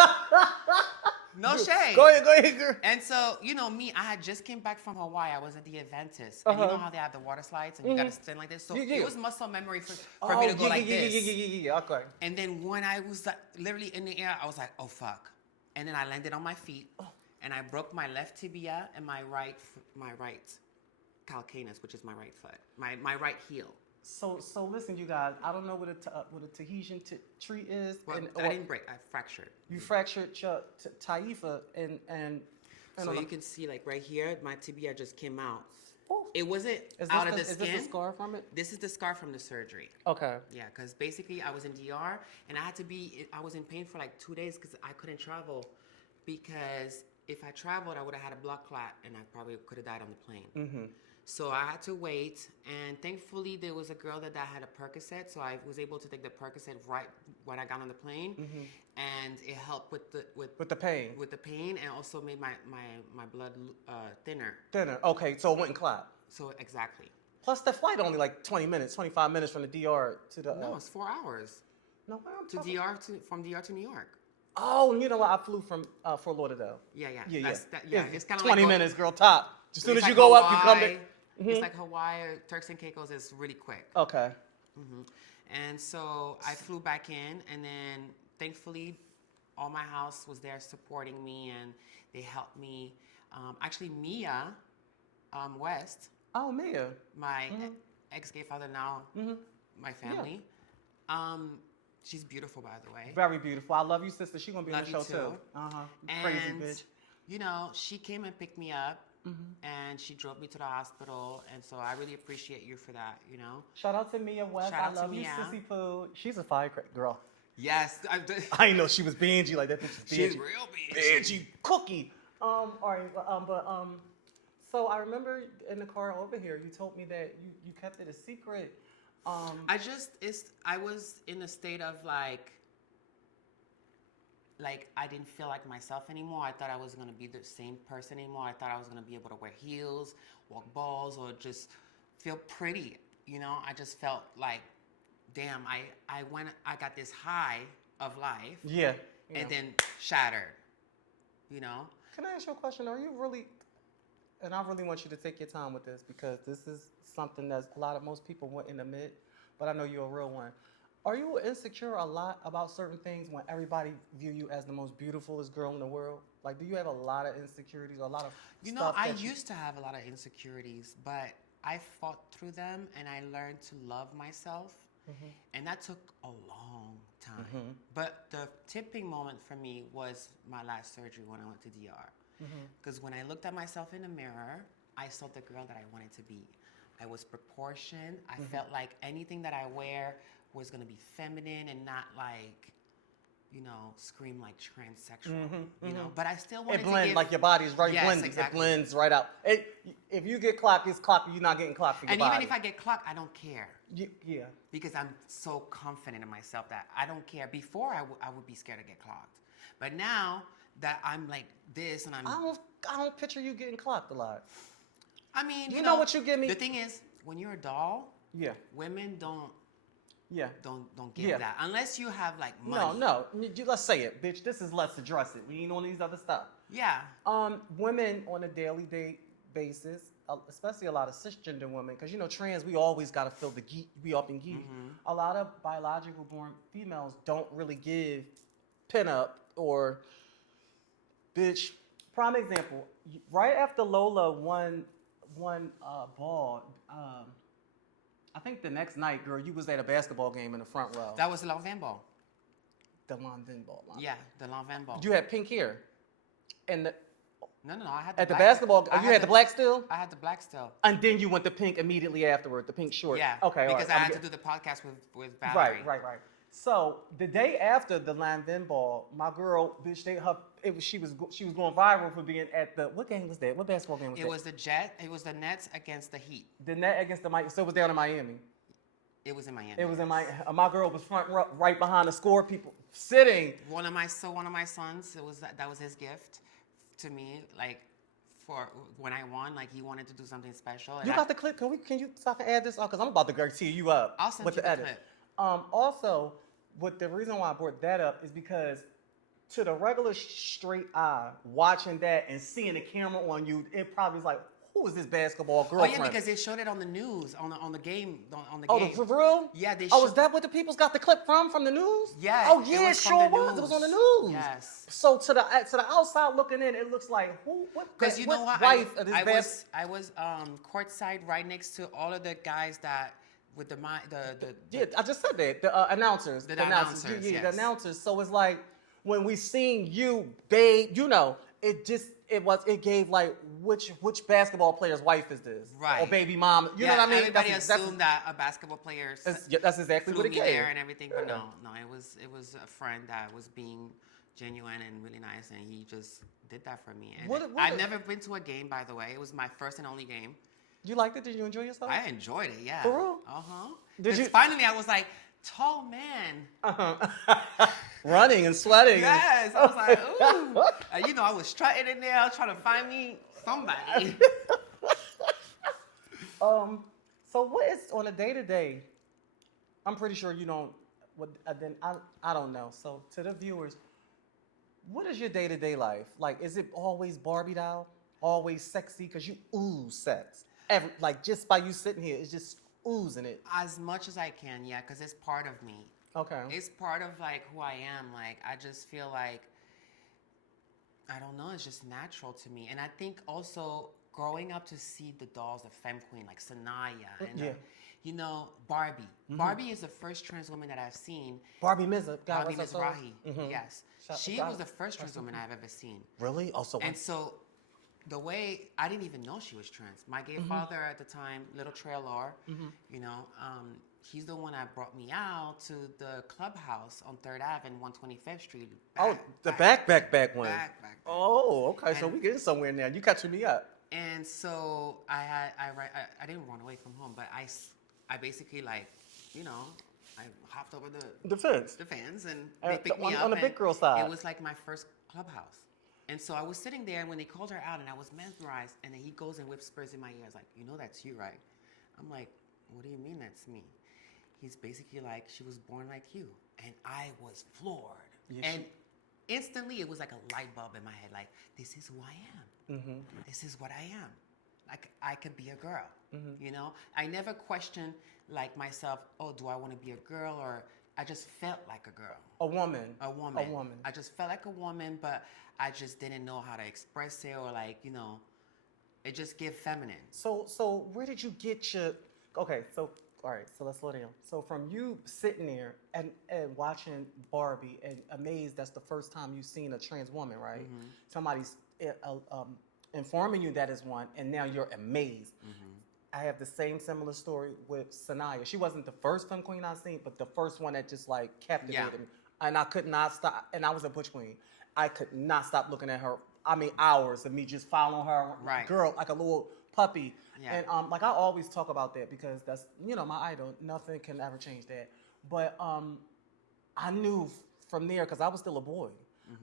No shade. Go ahead, girl. And so me, I had just came back from Hawaii. I was at the Adventist, and you know how they have the water slides, and you gotta stand like this. So it was muscle memory for me to go like this. Yeah. Okay. And then when I was literally in the air, I was like, "Oh fuck!" And then I landed on my feet, and I broke my left tibia and my right calcaneus, which is my right foot, my right heel. So listen, you guys. I don't know what a Tahitian tree is. Well, I didn't break. I fractured. You fractured your taifa and so you can see like right here, my tibia just came out. Oh. It wasn't out of the skin. Is this a scar from it? This is the scar from the surgery. Okay. Yeah, because basically I was in DR and I was in pain for like 2 days because I couldn't travel, because if I traveled, I would have had a blood clot and I probably could have died on the plane. So I had to wait, and thankfully there was a girl that had a Percocet, so I was able to take the Percocet right when I got on the plane, and it helped with the pain, and also made my blood thinner. Okay, so it wouldn't clot. So exactly. Plus the flight only like 20 minutes, 25 minutes from the DR to the. No, it's 4 hours. No, from DR to New York. Oh, you know what? I flew from Fort Lauderdale. Yeah. It's kind of 20 like minutes, girl. Top. As soon as like you go up, you come Hawaii. in. It's like Hawaii or Turks and Caicos is really quick. Okay. And so I flew back in, and then thankfully all my house was there supporting me, and they helped me. Actually, Mia West. Oh, Mia. My ex-gay father, now my family. Yeah. She's beautiful, by the way. Very beautiful. I love you, sister. She's going to be on the show, too. Crazy bitch. She came and picked me up. And she drove me to the hospital, and so I really appreciate you for that, Shout out to Mia West. I love you, Sissy Poo. She's a firecracker girl. Yes. I didn't know she was bingy like that. She's real bingy. Bingy cookie. All right, so I remember in the car over here, you told me that you kept it a secret. I was in a state of like, like I didn't feel like myself anymore. I thought I was gonna be the same person anymore. I thought I was gonna be able to wear heels, walk balls, or just feel pretty. You know, I just felt like, damn, I got this high of life, Yeah. and then shattered. You know. Can I ask you a question? Are you really, and I really want you to take your time with this because this is something that most people wouldn't admit, but I know you're a real one. Are you insecure a lot about certain things when everybody view you as the most beautifulest girl in the world? Like, do you have a lot of insecurities or a lot of stuff I that used to have a lot of insecurities, but I fought through them and I learned to love myself. And that took a long time. But the tipping moment for me was my last surgery when I went to DR. Because when I looked at myself in the mirror, I saw the girl that I wanted to be. I was proportioned. I felt like anything that I wear was going to be feminine and not like, you know, scream like transsexual, you know? But I still wanted it blends, to give... like your body is very Yes, blended. exactly. It blends right out. If you get clocked, it's clocked. You're not getting clocked for your And body. even if I get clocked, I don't care. Yeah. Because I'm so confident in myself that I don't care. Before, I would be scared to get clocked. But now that I'm like this and I'm... I don't picture you getting clocked a lot. I mean, you know what you give me? The thing is, when you're a doll, Yeah. women don't don't give that. Unless you have like money. No. Let's say it, bitch. This is let's address it. We ain't on these other stuff. Yeah. Women on a daily basis, especially a lot of cisgender women, because you know trans, we always got to feel the geek. We up and geek. A lot of biological born females don't really give pinup or bitch. Prime example. Right after Lola won ball. I think the next night, girl, you was at a basketball game in the front row. That was the Lanvin ball. The Lanvin ball. Yeah, the Lanvin ball. You had pink hair. And No, I had at the basketball, you had the black still? I had the black still. And then you went to pink immediately afterward, the pink short. Yeah. Okay, because all I right. had to do the podcast with Valerie. Right. So the day after the Lanvin ball, my girl, bitch, she was going viral for being at the, what game was that? What basketball game was that? It was the Nets against the Heat. The net against the Miami. So it was down in Miami. It was in Miami. It was in my girl was front row, right behind the score people sitting. One of my sons, that was his gift to me, like for when I won, like he wanted to do something special. You got the clip? Can you so I can add this? Because I'm about to tee you up. I'll send with you the edit. clip. Also, the reason why I brought that up is because to the regular straight eye, watching that and seeing the camera on you, it probably is like, who is this basketball girlfriend? Oh yeah, because they showed it on the news, on the game, on the Oh, game. for real? Yeah, they. Oh, is that what the people's got the clip from the news? Yeah. Oh yeah, it sure was. It was on the news. Yes. So to the outside looking in, it looks like who? Because you know what? Wife of this I was courtside right next to all of the guys that with the yeah, I just said that the announcers, the announcers, yeah, yes. the announcers. So it's like when we seen you, babe, you know, it gave like which basketball player's wife is this? Right. Or baby mom. You know what I mean? Everybody assumed that a basketball player that's exactly flew what it me gave. there and everything, but no, it was a friend that was being genuine and really nice, and he just did that for me. And I've never been to a game, by the way. It was my first and only game. You liked it? Did you enjoy yourself? I enjoyed it, yeah. For real? Did you? Finally, I was like, tall man. Running and sweating. Yes. I was like, ooh. You know, I was strutting in there. I was trying to find me somebody. So what is on a day-to-day? I'm pretty sure you don't. I don't know. So to the viewers, what is your day-to-day life? Like, is it always Barbie doll? Always sexy? Because you ooze sex. Like, just by you sitting here, it's just oozing it. As much as I can, yeah, because it's part of me. Okay. It's part of, like, who I am. Like, I just feel like, I don't know, it's just natural to me. And I think also growing up to see the dolls, the Fem Queen, like Sanaya, and, you know, Barbie. Mm-hmm. Barbie is the first trans woman that I've seen. Barbie Mizrahi. Barbie Mizrahi, yes. She was the first trans woman I've ever seen. Really? Also, and so the way, I didn't even know she was trans. My gay father at the time, Little Trailor, you know, he's the one that brought me out to the clubhouse on 3rd Ave and 125th Street. Back one. Back. Oh, okay. So we getting somewhere now. You catching me up. And so I didn't run away from home, but I basically, like, you know, I hopped over The fence. the fans, and they picked me up. On the big girl side. It was like my first clubhouse. And so I was sitting there, and when they called her out, and I was mesmerized, and then he goes and whispers in my ear, like, you know that's you, right? I'm like, what do you mean that's me? He's basically like, she was born like you. And I was floored. And instantly, it was like a light bulb in my head, like, this is who I am. Mm-hmm. This is what I am. Like, I could be a girl, you know? I never questioned, like, myself, oh, do I want to be a girl? Or I just felt like a girl. A woman. A woman. A woman. I just felt like a woman, but I just didn't know how to express it, or, like, you know, it just gave feminine. So where did you get your... Okay, so, all right, so let's slow down. So from you sitting there and watching Barbie and amazed that's the first time you've seen a trans woman, right? Mm-hmm. Somebody's informing you that is one, and now you're amazed. Mm-hmm. I have the similar story with Sanaya. She wasn't the first femme queen I've seen, but the first one that just like captivated me. And I could not stop, and I was a butch queen. I could not stop looking at her. I mean, hours of me just following her, girl, like a little puppy. Yeah. And like I always talk about that because that's, you know, my idol. Nothing can ever change that. But I knew from there, because I was still a boy,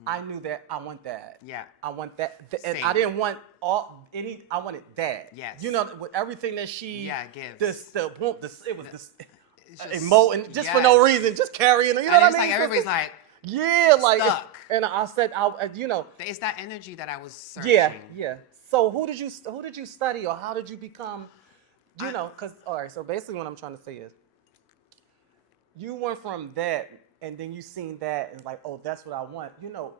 I knew that I want that. Yeah. I want that. And I didn't want I wanted that. Yes. You know, with everything that she gives. It was this emoting just for no reason, just carrying it. You know what I mean? Like everybody's like, yeah, like, and I said, you know, it's that energy that I was searching. Yeah. So who did you study, or how did you become, you know, because, all right, so basically what I'm trying to say is, you went from that, and then you seen that, and like, oh, that's what I want. You know,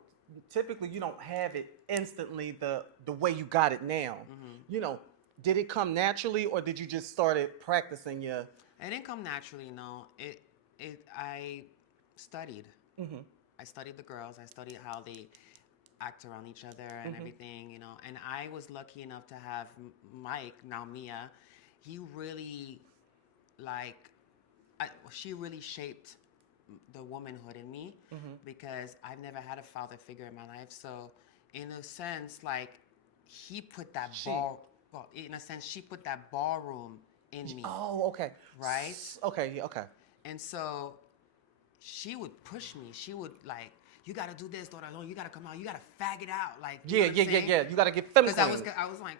typically you don't have it instantly the way you got it now. Mm-hmm. You know, did it come naturally, or did you just started practicing your... It didn't come naturally, no. I studied. Mm-hmm. I studied the girls. I studied how they act around each other and everything, you know. And I was lucky enough to have Mike, now Mia. He really, like, she really shaped the womanhood in me because I've never had a father figure in my life. So, in a sense, like, he put that she put that ballroom in me. Oh, okay. Right? Okay, yeah, okay. And so she would push me. She would like, you gotta do this, daughter. You gotta come out. You gotta fag it out. Like, yeah. You gotta get feminine. Because I was like,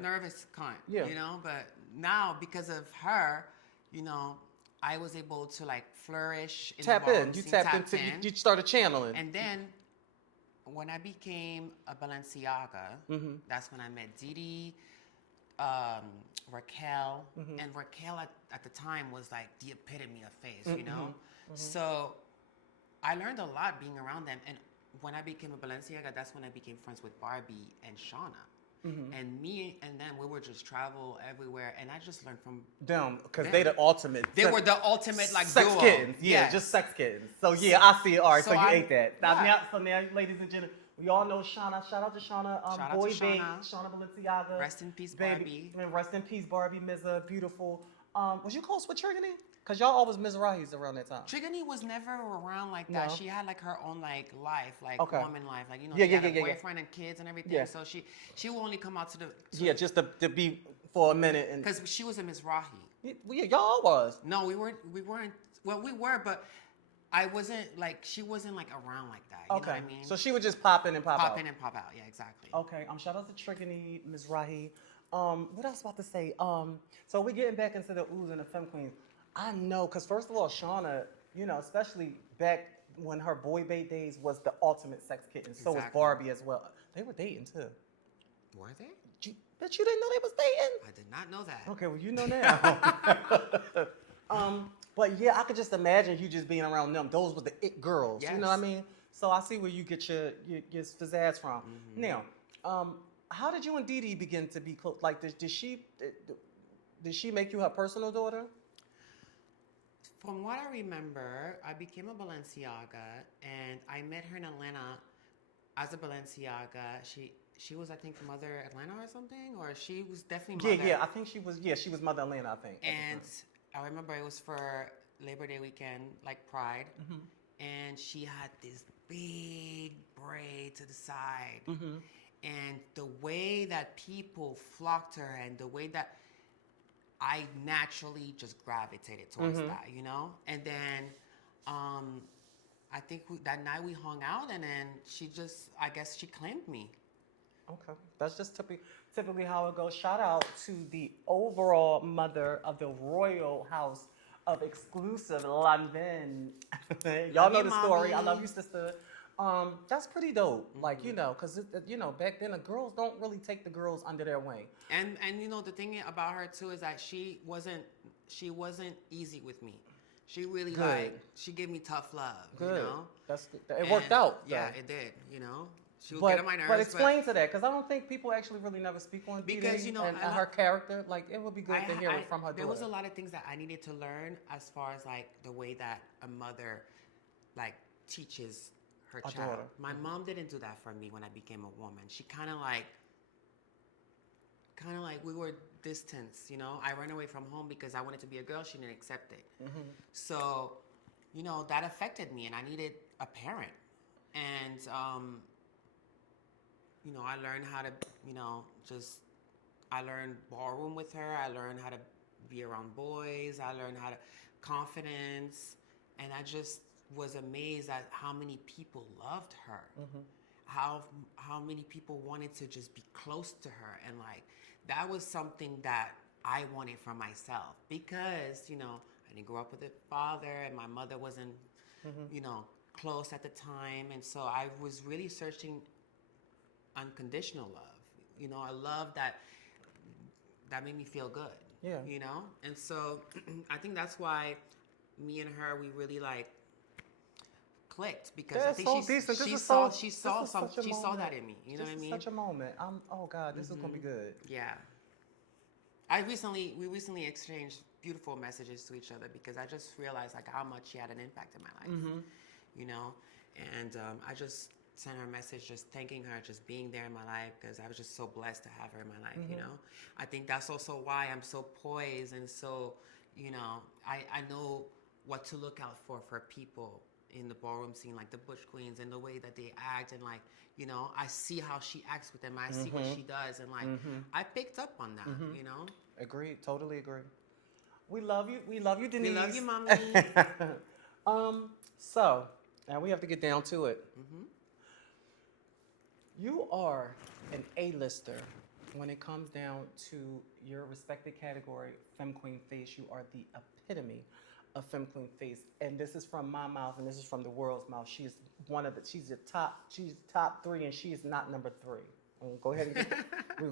nervous cunt, you know. But now, because of her, you know, I was able to like flourish. You tapped into. You started channeling. And then, when I became a Balenciaga, that's when I met Didi, Raquel, and Raquel at the time was like the epitome of face, you know? So I learned a lot being around them. And when I became a Balenciaga, that's when I became friends with Barbie and Shauna. And me and them, we would just travel everywhere, and I just learned from them because they the ultimate. They were the ultimate like sex duo. Kittens, just sex kittens. So yeah, I see it. All right, so you ate that. Now, ladies and gentlemen, we all know Shauna. Shout out to Shauna. Boy Babe, Shauna Balenciaga. Rest in peace, Barbie. Baby. Rest in peace, Barbie. Mizza, beautiful. Was you close with Trigany? Because y'all always Mizrahis around that time. Trigany was never around like that. No. She had like her own like life, like woman life. Like, you know, she had a boyfriend and kids and everything. Yeah. So she will only come out to the... just to be for a minute. Because she was a Mizrahi. Yeah, y'all was. No, we weren't. Well, we were, but I wasn't like, she wasn't like around like that. You know what I mean? So she would just pop in and pop out. Pop in and pop out, yeah, exactly. Okay, shout out to Trigany, Mizrahi. What else about to say? So we're getting back into the oohs and the femme queens. I know, because first of all, Shauna, you know, especially back when her boy babe days was the ultimate sex kitten. So was Barbie as well. They were dating too. Were they? But you didn't know they was dating? I did not know that. Okay, well, you know now. But yeah, I could just imagine you just being around them. Those were the it girls. Yes. You know what I mean? So I see where you get your pizzazz from. Now, how did you and Didi begin to be close? Like, did she make you her personal daughter? From what I remember, I became a Balenciaga, and I met her in Atlanta as a Balenciaga. She was, I think, Mother Atlanta or something, or she was definitely Mother. Yeah, I think she was. Yeah, she was Mother Atlanta, I think. And I remember it was for Labor Day weekend, like Pride, and she had this big braid to the side, and the way that people flocked her, and the way that I naturally just gravitated towards that, you know? And then I think that night we hung out, and then she just, I guess she claimed me. Okay, that's just typically how it goes. Shout out to the overall mother of the royal house of exclusive London. Y'all Love know you, the story. I mommy. love you, sister. That's pretty dope. Like, because back then the girls don't really take the girls under their wing. And you know, the thing about her too is that she wasn't easy with me. She really Good. she gave me tough love. Good. You know, That's good. It worked out. Yeah, though. it did. You know, she would But, get on my nerves. but explain to that, because I don't think people actually really never speak on Because, Dee you know, and her character. Like, it would be good to hear it from her daughter. There was a lot of things that I needed to learn as far as like the way that a mother like teaches her child. Daughter. My mom didn't do that for me when I became a woman. She kind of like we were distanced, you know. I ran away from home because I wanted to be a girl. She didn't accept it. So, you know, that affected me, and I needed a parent. And you know, I learned how to, you know, I learned ballroom with her. I learned how to be around boys. I learned how to confidence, and I just was amazed at how many people loved her. How many people wanted to just be close to her, and like that was something that I wanted for myself, because, you know, I didn't grow up with a father, and my mother wasn't, you know, close at the time, and so I was really searching unconditional love. You know, a love that made me feel good. Yeah. You know, and so I think that's why me and her, we really like clicked, because I think she saw that in me. You know what I mean? Such a moment. Oh God, this is gonna be good. Yeah. We recently exchanged beautiful messages to each other, because I just realized like how much she had an impact in my life. You know, and I just sent her a message just thanking her, just being there in my life, because I was just so blessed to have her in my life. You know, I think that's also why I'm so poised, and so, you know, I know what to look out for people in the ballroom scene, like the Butch Queens, and the way that they act, and like, you know, I see how she acts with them. I see what she does, and like I picked up on that. You know. Agreed. Totally agree. We love you. We love you, Denise. We love you, mommy. So now we have to get down to it. You are an A-lister when it comes down to your respected category, Fem Queen Face. You are the epitome of Fem Queen Face, and this is from my mouth, and this is from the world's mouth. She is she's top 3, and she is not number 3. We're gonna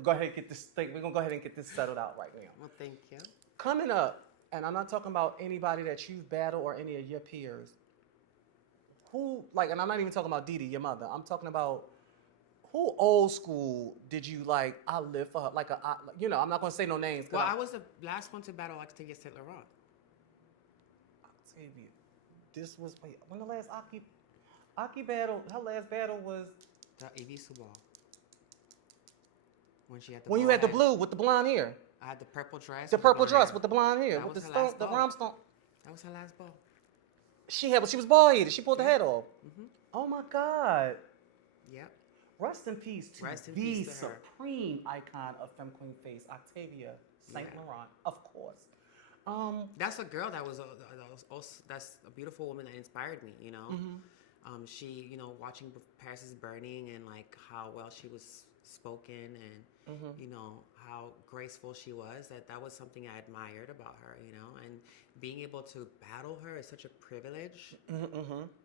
go ahead and get this thing. We're gonna go ahead and get this settled out right now. Well, thank you. Coming up, and I'm not talking about anybody that you've battled or any of your peers. Who, like, and I'm not even talking about Dee Dee, your mother. I'm talking about who old school did you like? I live for her, like you know. I'm not gonna say no names. Well, I was the last one to battle Octavia St. Laurent. Octavia, this was when the last Aki battle. Her last battle was the Evisu ball. When you had the blue with the blonde hair. I had the purple dress. The purple dress with the blonde hair, that with was the her stone, last the ball. rhinestone. That was her last ball. She was bald headed. She pulled the head off. Oh my God. Yep. Rest in peace to the supreme icon of Fem Queen Face, Octavia St. Laurent, of course. That's a girl that's a beautiful woman that inspired me, you know. She, you know, watching Paris is Burning, and like how well she was spoken, and you know how graceful she was. That was something I admired about her, you know. And being able to battle her is such a privilege,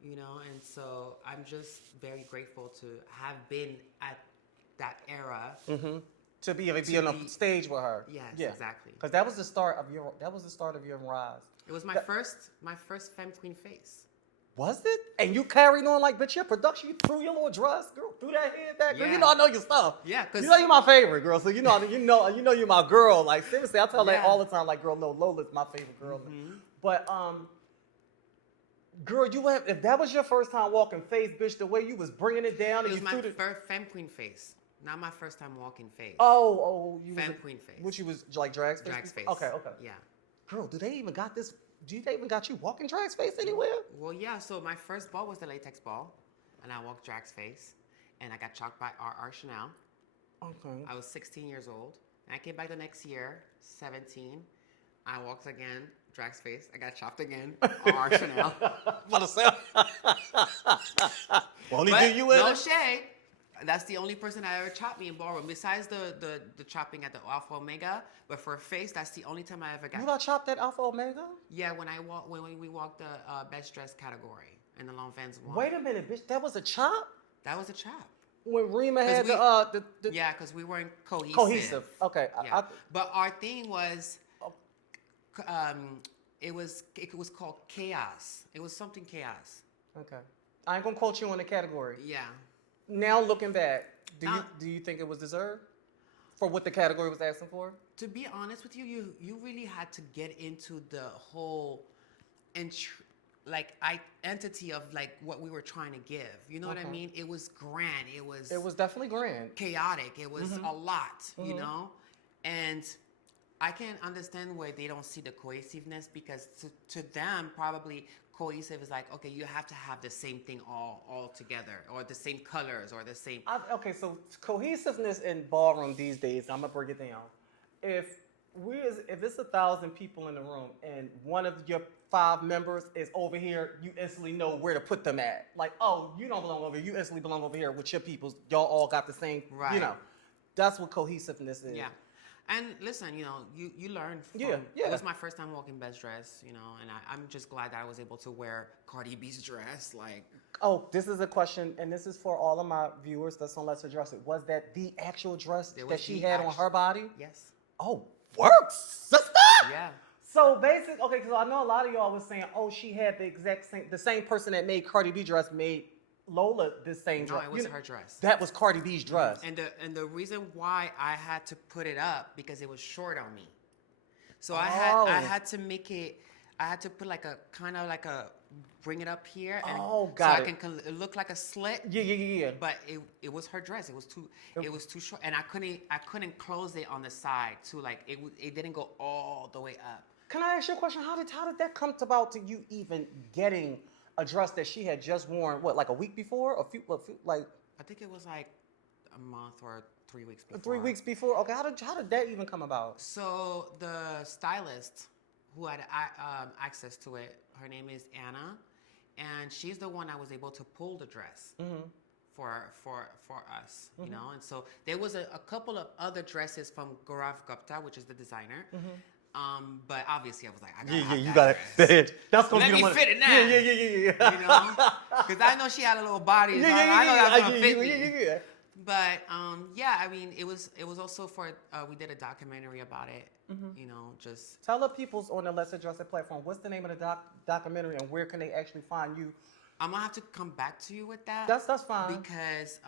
you know. And so I'm just very grateful to have been at that era. To be on a stage with her. Yes, exactly. Because that was the start of your rise. It was my first Fem Queen Face. Was it? And you carried on like, bitch, your production, you threw your little dress, girl, threw that head back. Girl, you know I know your stuff. Yeah, because you know you're my favorite, girl. So you know you're my girl. Like, seriously, I tell that all the time. Like, girl, no, Lola's my favorite girl. But girl, if that was your first time walking face, bitch, the way you was bringing it down, it was my first Fem Queen Face, not my first time walking face. You Fem Queen Face. Which you was like drag face. Drag face. Okay. Yeah. Girl, do they even got this? Do they even got you walking drag face anywhere? Well, yeah. So my first ball was the latex ball, and I walked drag face, and I got chalked by R. Chanel. Okay. I was 16 years old, and I came back the next year, 17, I walked again, drag space. I got chopped again. Or Chanel. Only But do you in no it? shade. That's the only person that ever chopped me in ballroom. Besides the chopping at the Alpha Omega, but for a face, that's the only time I ever got. You got chopped at Alpha Omega? Yeah, when we walked the best dress category and the Long Vans won. Wait a minute, bitch. That was a chop? That was a chop. When Rima had we- the Yeah, because we weren't cohesive. cohesive. Okay. Yeah. But our thing was, it was called chaos. It was something chaos. Okay. I ain't gonna quote you on the category. Yeah. Now looking back, Now- do you think it was deserved for what the category was asking for? To be honest with you, you really had to get into the whole entity of like what we were trying to give. You know what I Okay. mean? It was grand. It was definitely grand. chaotic. It was a lot, you know? And I can understand why they don't see the cohesiveness, because to them, probably cohesive is like, okay, you have to have the same thing all together, or the same colors, or the same. Okay, so cohesiveness in ballroom these days, I'm gonna break it down. If it's 1,000 people in the room and one of your 5 members is over here, you instantly know where to put them at. Like, oh, you don't belong over here. You instantly belong over here with your peoples. Y'all all got the same, Right. You know. That's what cohesiveness is. Yeah. And listen, you know, you learn from, Yeah. It was my first time walking best dress, you know, and I'm just glad that I was able to wear Cardi B's dress, like. Oh, this is a question, and this is for all of my viewers that's on Let's Address It. Was that the actual dress It that was she the had on actual- her body? Yes. Oh, works, sister! Yeah. So basically, okay, because I know a lot of y'all was saying, oh, she had the same person that made Cardi B dress made Lola the same No, dress. it was her dress. That was Cardi B's dress. And the reason why I had to put it up, because it was short on me. So I Oh. had to make it. I had to put like a kind of like a bring it up here, and got so it. I can it look like a slit. Yeah. But it was her dress. It was too short, and I couldn't close it on the side too. Like it didn't go all the way up. Can I ask you a question? How did that come about to you even getting a dress that she had just worn? What, like a week before? Like I think it was like a month or 3 weeks before. 3 weeks before? Okay, how did that even come about? So the stylist who had access to it, her name is Anna, and she's the one I was able to pull the dress for us, you know. And so there was a couple of other dresses from Gaurav Gupta, which is the designer. But obviously I was like, I gotta have you that got dress. it. That's gonna Let be me the one. fit it now. Yeah. You know, because I know she had a little body, so I know that's gonna fit me. Yeah. But yeah, I mean, it was also for we did a documentary about it. You know, just Tell the peoples on the Let's Address It platform, what's the name of the documentary and where can they actually find you? I'm gonna have to come back to you with that. That's fine. Because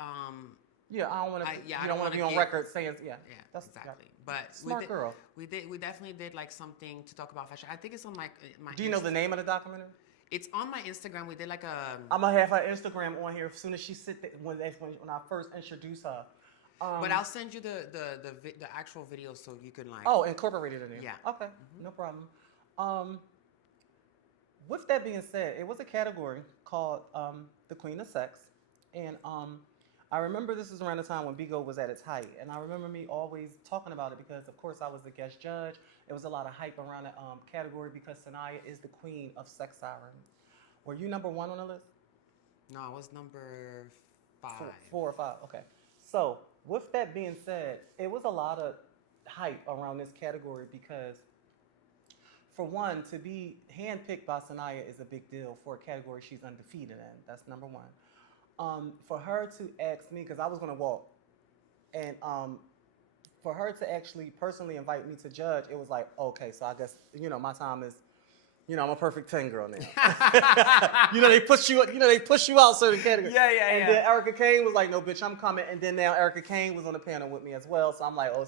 Yeah, I don't want to. I you don't don't want to wanna be on give- record saying yeah, That's exactly. But smart girl. We definitely did like something to talk about fashion. I think it's on my Do you know the name of the documentary? It's on my Instagram. We did like a. I'm gonna have her Instagram on here as soon as she when I first introduce her. But I'll send you the actual video so you can like. Oh, incorporated in there. Yeah. Okay, no problem. With that being said, it was a category called the Queen of Sex, and I remember this is around the time when Bigo was at its height, and I remember me always talking about it because, of course, I was the guest judge. There was a lot of hype around the category because Sanaya is the queen of sex sirens. Were you number 1 on the list? No, I was number 5. 4 or 5. Okay. So with that being said, it was a lot of hype around this category because, for one, to be handpicked by Sanaya is a big deal for a category she's undefeated in. That's number 1. For her to ask me, because I was going to walk, and for her to actually personally invite me to judge, it was like, okay, so I guess, my time is, I'm a perfect 10 girl now. They push you out certain categories. Yeah. And then Erica Kane was like, no, bitch, I'm coming. And then now Erica Kane was on the panel with me as well. So I'm like, oh,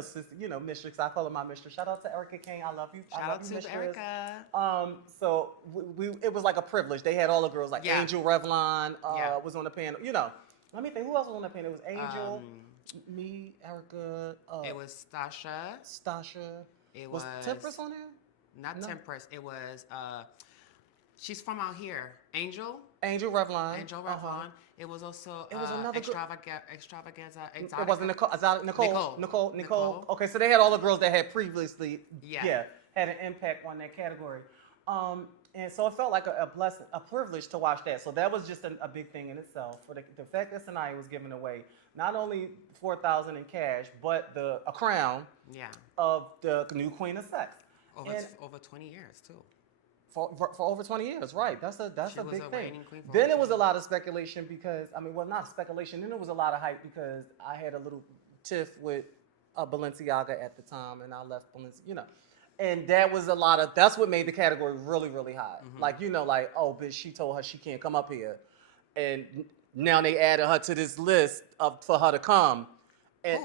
sister, mistress. I call her my mistress. Shout out to Erica Kane. I love you. Shout out to mistress. Erica. So it was like a privilege. They had all the girls, like Yeah. Angel Revlon Yeah. was on the panel. Let me think, who else was on the panel? It was Angel, me, Erica. It was Stasha. Stasha. It was was Temperance on there? Not No. Temperance. It was she's from out here. Angel Revlon. Revlon. It was also It was another extravaganza. It wasn't Nicole. Nicole. Nicole. Okay, so they had all the girls that had previously. Yeah. had an impact on that category. And so it felt like a blessing, a privilege to watch that. So that was just a big thing in itself. For the fact that Sanaya was giving away not only $4,000 in cash, but a crown of the new Queen of Sex. Over 20 years too. For over 20 years, right? That's a big thing. Queen for Then it was a lot of speculation because not speculation. Then there was a lot of hype because I had a little tiff with Balenciaga at the time, and I left Balenciaga, And that was that's what made the category really, really high. Like, oh, bitch, she told her she can't come up here. And now they added her to this list for her to come. And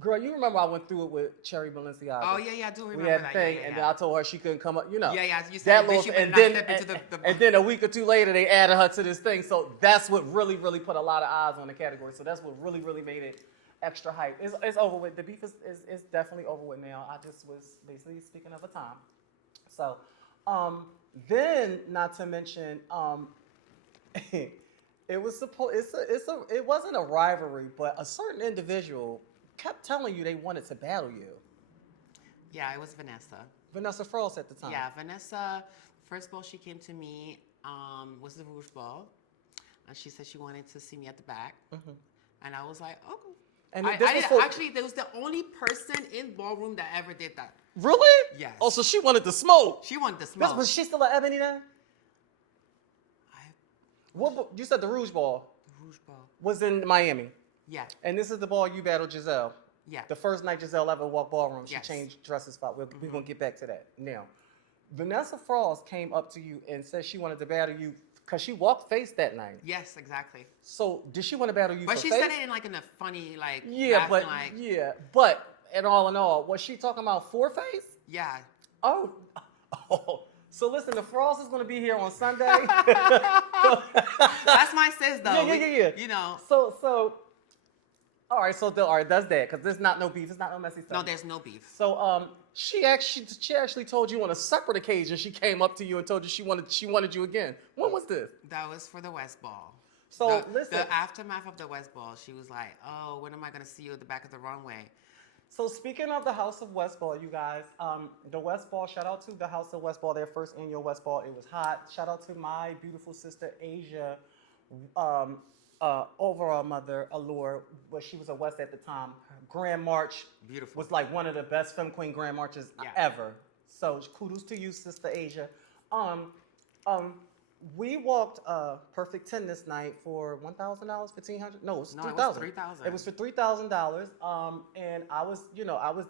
girl, you remember I went through it with Cherry Balenciaga. Oh, yeah, I do remember we had that. Thing, and then I told her she couldn't come up, Yeah, you said that she would not step into the... And then a week or two later, they added her to this thing. So that's what really, really put a lot of eyes on the category. So that's what really, really made it extra hype. It's over with. The beef is definitely over with now. I just was basically speaking of a time. So, then not to mention, it wasn't a rivalry, but a certain individual kept telling you they wanted to battle you. Yeah, it was Vanessa. Vanessa Frost at the time. Yeah, Vanessa. First ball she came to me was the Rouge Ball, and she said she wanted to see me at the back, and I was like, oh. And actually, there was the only person in ballroom that ever did that. Really? Yes. Oh, so she wanted to smoke. She wanted to smoke. Was she still at Ebony then? You said the Rouge Ball. The Rouge Ball was in Miami. Yeah. And this is the ball you battled Giselle. Yeah. The first night Giselle ever walked ballroom, she changed dresses spot. We're going to get back to that. Now, Vanessa Frost came up to you and said she wanted to battle you because she walked face that night. Yes, exactly. So did she want to battle you but for she face? said it in like in a funny, like, but in all in all, was she talking about for face? Yeah. Oh. So listen, the Frost is going to be here on Sunday. That's my sis, though. Yeah. You know. So. All right, that's that because there's not no beef. It's not no messy stuff. No, there's no beef. So she actually told you on a separate occasion. She came up to you and told you she wanted you again. When was this? That was for the West Ball. So listen, the aftermath of the West Ball, she was like, "Oh, when am I gonna see you at the back of the runway?" So speaking of the House of West Ball, you guys, the West Ball. Shout out to the House of West Ball, their first annual West Ball. It was hot. Shout out to my beautiful sister Asia. Overall mother, Allure, but she was a West at the time. Her Grand March was like one of the best Fem Queen Grand Marches ever. So kudos to you, Sister Asia. We walked Perfect 10 this night for $1,000, $1,500. No, it was $3,000. It was for $3,000. And I was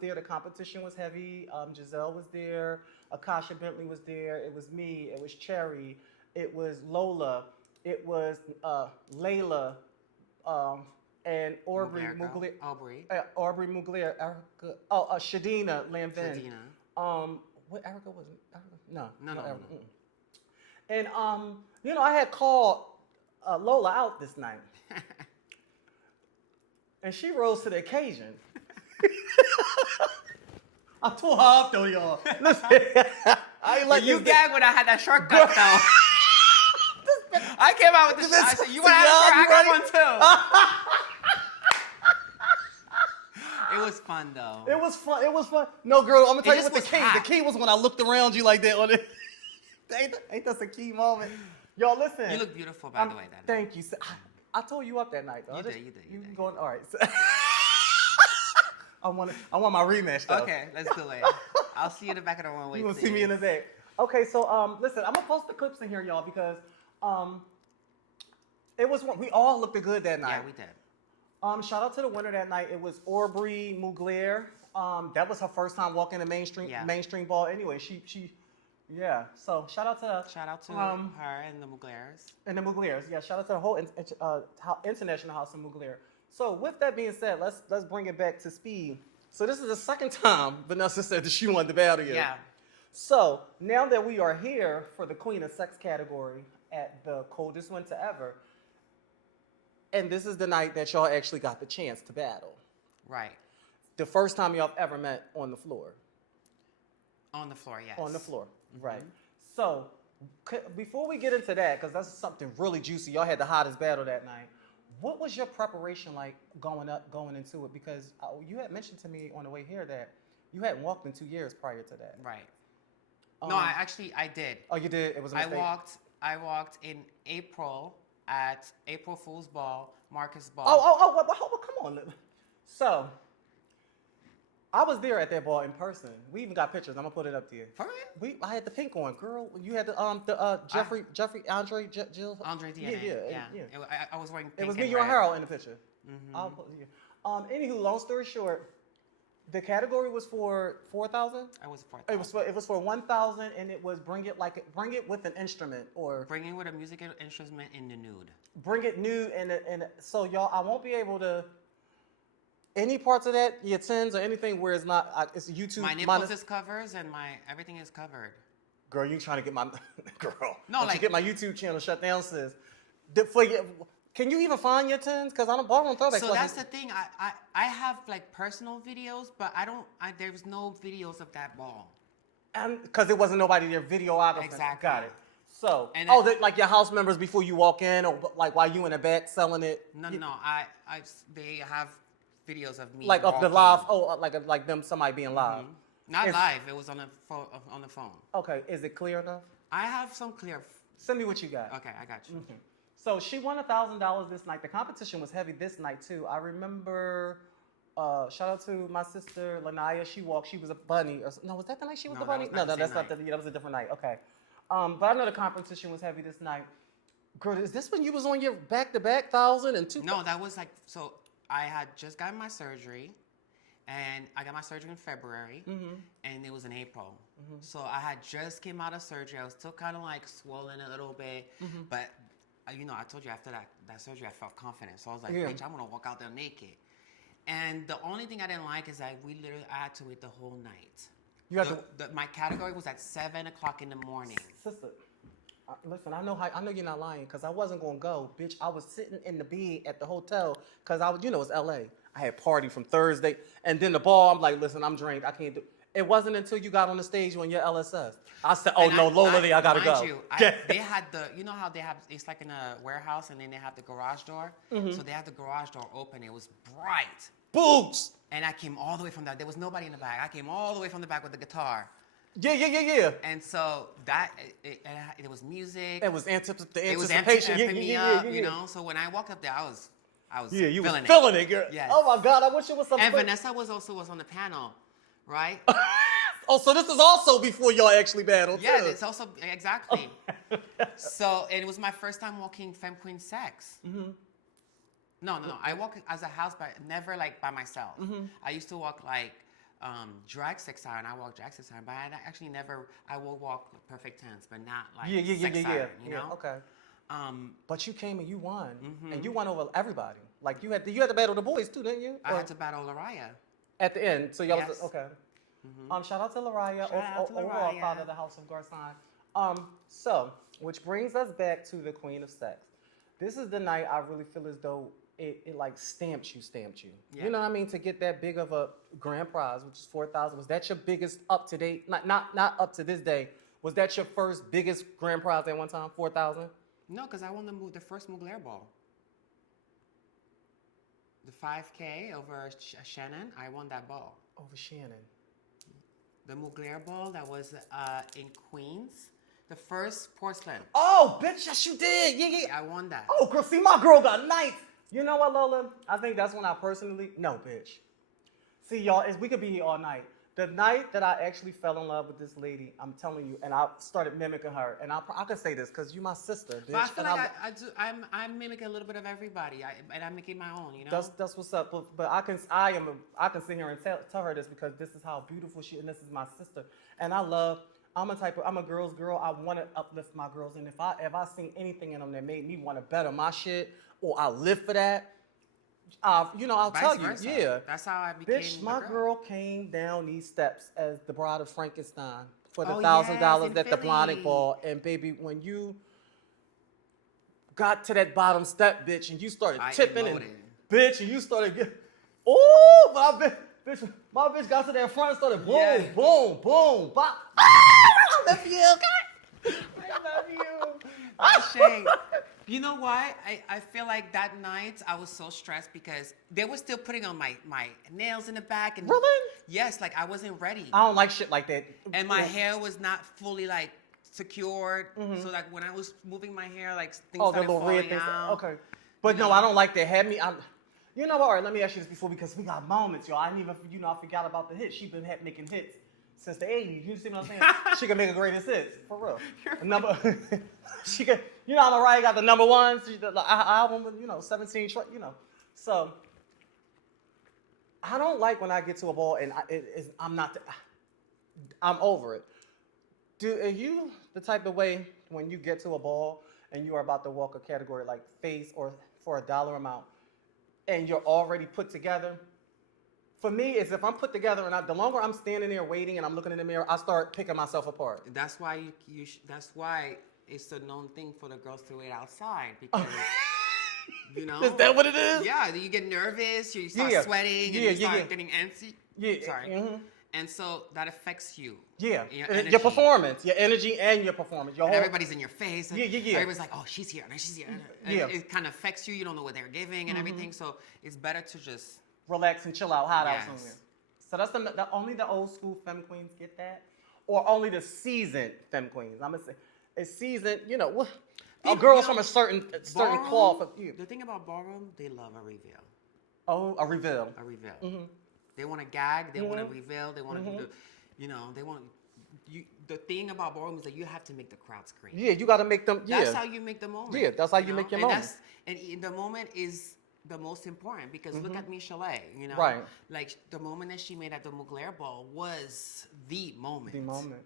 there. The competition was heavy. Giselle was there. Akasha Bentley was there. It was me. It was Cherry. It was Lola. It was Layla and Aubrey Mugler. Aubrey Mugler. Erica. Shadina Lanvin. What Erica was? No. Erica. And I had called Lola out this night, and she rose to the occasion. I tore her up though, y'all. Listen, I ain't like you gagged when I had that shortcut though. I came out with this. I said, "You want to have a shirt? I got one too." It was fun though. It was fun. No, girl, I'm gonna tell you what the key. Hot. The key was when I looked around you like that on it. Ain't that a key moment? Y'all, listen. You look beautiful, by the way. That thank you. I tore you up that night, though. You did. You going? All right. So I want my rematch, though. Okay, let's do it. I'll see you in the back of the runway. You want to see me in the back? Okay, so listen, I'm gonna post the clips in here, y'all, because it was we all looked good that night. Yeah, we did. Shout out to the winner that night. It was Aubrey Mugler. That was her first time walking the mainstream ball. Anyway, she. Yeah, so shout out to her and the Muglers. And the Muglers, yeah. Shout out to the whole International House of Mugler. So with that being said, let's bring it back to speed. So this is the second time Vanessa said that she wanted to battle you. Yeah. So now that we are here for the Queen of Sex category at the coldest winter ever, and this is the night that y'all actually got the chance to battle. Right. The first time y'all ever met on the floor. On the floor, yes. On the floor. Right. So, before we get into that, because that's something really juicy, y'all had the hottest battle that night. What was your preparation like going into it? Because you had mentioned to me on the way here that you hadn't walked in 2 years prior to that. Right. No, I did. Oh, you did? It was a mistake? I walked in April at April Fool's Ball, Marcus Ball. Come on. So, I was there at that ball in person. We even got pictures. I'm gonna put it up to you. For real? I had the pink on, girl. You had the Andre Jill. Andre DNA. Yeah. I was wearing pink. It was me, and you, and red. Harold in the picture. I'll put you. Anywho, long story short, the category was for 4,000. I was 4,000. It was for 1,000, and it was bring it with an instrument or bring it with a musical instrument in the nude. Bring it nude and so y'all, I won't be able to. Any parts of that, your tins or anything where it's not, it's YouTube. My nipples is covers and my everything is covered. Girl, you trying to get my girl? No, like get my YouTube channel shut down, sis. Can you even find your tins? Because I don't ballroom throwback. So that's the thing. I have like personal videos, but there's no videos of that ball. And because there wasn't nobody there videographer. Exactly. Got it. So, and like your house members before you walk in, or like while you in the back selling it. No. They have videos of me. Like walking. of the live. Oh, like them somebody being live. Not live. It was on the phone. Okay. Is it clear enough? I have some clear. Send me what you got. Okay, I got you. Mm-hmm. So she won $1,000 this night. The competition was heavy this night too. I remember. Shout out to my sister Lanaya. She walked. She was a bunny. No, was that the night she was the bunny? No, that's not the. That was a different night. Okay. But I know the competition was heavy this night. Girl, is this when you was on your back-to-back 1,000 and 2,000? No, that was like so. I had just gotten my surgery, and I got my surgery in February, and it was in April. So I had just came out of surgery. I was still kind of like swollen a little bit, but you know, I told you after that surgery, I felt confident. So I was like, bitch, I'm gonna walk out there naked. And the only thing I didn't like is that I had to wait the whole night. You have my category was at 7 o'clock in the morning. Sister, listen, I know you're not lying because I wasn't gonna go, bitch. I was sitting in the bed at the hotel because it's LA. I had party from Thursday, and then the ball. I'm like, listen, I'm drained. I can't do. It wasn't until you got on the stage on your LSS. I said, oh no, Lola, I gotta go. They had you know how they have, it's like in a warehouse and then they have the garage door. So they had the garage door open. It was bright. Boots. And I came all the way from there. Was nobody in the back. I came all the way from the back with the guitar. Yeah. And so it was music. It was anticipation. It was amping me up, you know. So when I walked up there, I was you feeling was feeling it, girl. Yes. Oh my God, I wish it was something. And Vanessa was on the panel, right? Oh, so this is also before y'all actually battled. Yeah, too. it's also exactly. So and it was my first time walking Fem Queen Sex. No. I walk as a house, but never like by myself. I used to walk like drag sex siren. I walk drag sex siren, but I actually never. I will walk Perfect Tense, but not like sex siren. You know? Okay. But you came and you won, and you won over everybody. Like you had to battle the boys too, didn't you? I had to battle Laraya at the end. So y'all yes. was okay. Shout out to Laraya, overall father of the House of Garcon. So which brings us back to the Queen of Sex. This is the night I really feel as though it like stamped you. Yeah. You know what I mean? To get that big of a grand prize, which is 4,000. Was that your biggest up to date? Not up to this day. Was that your first biggest grand prize at one time? 4,000? No, because I won the first Mugler ball. The 5K over Shannon, I won that ball. Over Shannon. The Mugler ball that was in Queens. The first porcelain. Oh, bitch, yes you did. Yeah. I won that. Oh, girl, see, my girl got nice. You know what, Lola? I think that's when I personally... No, bitch. See, y'all, we could be here all night. The night that I actually fell in love with this lady, I'm telling you, and I started mimicking her. And I can say this because you're my sister, bitch. But I feel like I'm mimicking a little bit of everybody, and I'm making my own, you know? That's what's up. But I can sit here and tell her this because this is how beautiful she is, and this is my sister. And I'm a girl's girl. I want to uplift my girls. And if I seen anything in them that made me want to better my shit, or I live for that, I'll tell you. Versa. Yeah. That's how I became. Bitch, my girl came down these steps as the bride of Frankenstein for the $1,000 at the Blonic Ball. And baby, when you got to that bottom step, bitch, and you started tipping and bitch, and you started getting, my bitch got to that front and started boom, bop. I love you, okay? I love you. Shane, You know why? I feel like that night I was so stressed because they were still putting on my nails in the back. And Really? yes, like I wasn't ready. I don't like shit like that. And my hair was not fully like secured. So like when I was moving my hair, like things Oh, the started little red falling things. out. Okay. But no, I don't like that. Had me. You know what? All right, let me ask you this before because we got moments, y'all. I didn't even, I forgot about the hits. She been making hits since the 80s. You see what I'm saying? She can make a greatest hits. For real. Number, she can, how Mariah got the number one. She, the album with, 17, So, I don't like when I get to a ball and I'm over it. Are you the type of way when you get to a ball and you are about to walk a category like face or for $1 amount and you're already put together? For me, it's if I'm put together and the longer I'm standing there waiting and I'm looking in the mirror, I start picking myself apart. That's why that's why it's a known thing for the girls to wait outside because Is that what it is? Yeah, you get nervous, you start sweating, and you start getting antsy. Yeah. Sorry. Mm-hmm. And so that affects you. Yeah. Your performance, your energy and your performance. And everybody's in your face. And yeah. Everybody's like, oh, she's here, and she's here. And it kind of affects you. You don't know what they're giving and everything. So it's better to just relax and chill out, hide out somewhere. So that's only the old school femme queens get that, or only the seasoned femme queens. I'm gonna say it's seasoned. Girls from a certain cloth. The thing about ballroom, they love a reveal. Oh, a reveal. A reveal. Mm-hmm. They want to gag. They want to reveal. They want to do they want. The thing about ballroom is that you have to make the crowd scream. Yeah, you got to make them. Yeah. That's how you make the moment. Yeah, that's how you make your moment. And the moment is the most important because look at Michelet, Right. Like the moment that she made at the Mugler ball was the moment. The moment.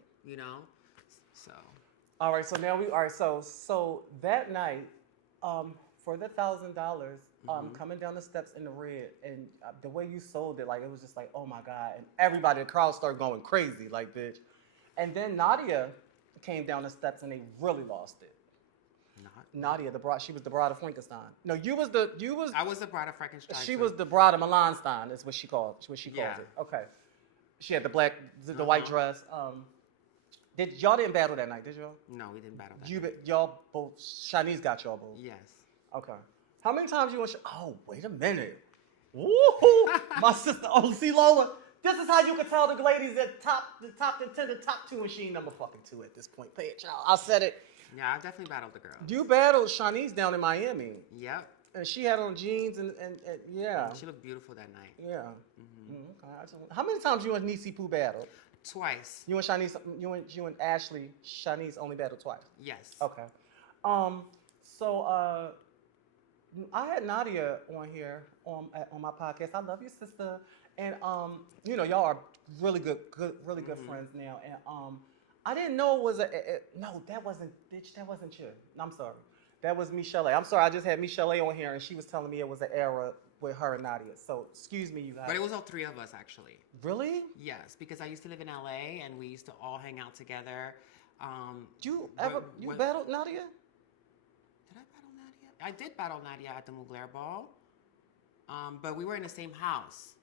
So. All right, so now so that night, for the $1,000, coming down the steps in the red, and the way you sold it, like it was just like, oh my God, and everybody, the crowd started going crazy, like bitch. And then came down the steps and they really lost it. Nadia, she was the bride of Frankenstein. No, I was the bride of Frankenstein. She was the bride of Melanstein, is what she calls it. Okay. She had the white dress. Y'all didn't battle that night, did y'all? No, we didn't battle that night. Y'all both, Shanice got y'all both. Yes. Okay. How many times you oh, wait a minute. Woo! My sister, see Lola, this is how you can tell the ladies that the top 2, and she ain't number fucking 2 at this point. Pay it, y'all. I said it. Yeah, I definitely battled the girl. You battled Shanice down in Miami. Yep. And she had on jeans and yeah. She looked beautiful that night. Yeah. Okay. How many times you and Niecy Pooh battled? Twice. You and Shanice, you and Ashley, Shanice only battled twice. Yes. Okay. So I had Nadia on here on my podcast. I love you, sister. And y'all are really good friends now. And I didn't know it was no, that wasn't you. I'm sorry. That was Michelet. I'm sorry, I just had Michelet on here and she was telling me it was an era with her and Nadia. So excuse me, you guys. But it was all 3 of us actually. Really? Yes, because I used to live in LA and we used to all hang out together. You battled Nadia? Did I battle Nadia? I did battle Nadia at the Mugler ball. But we were in the same house.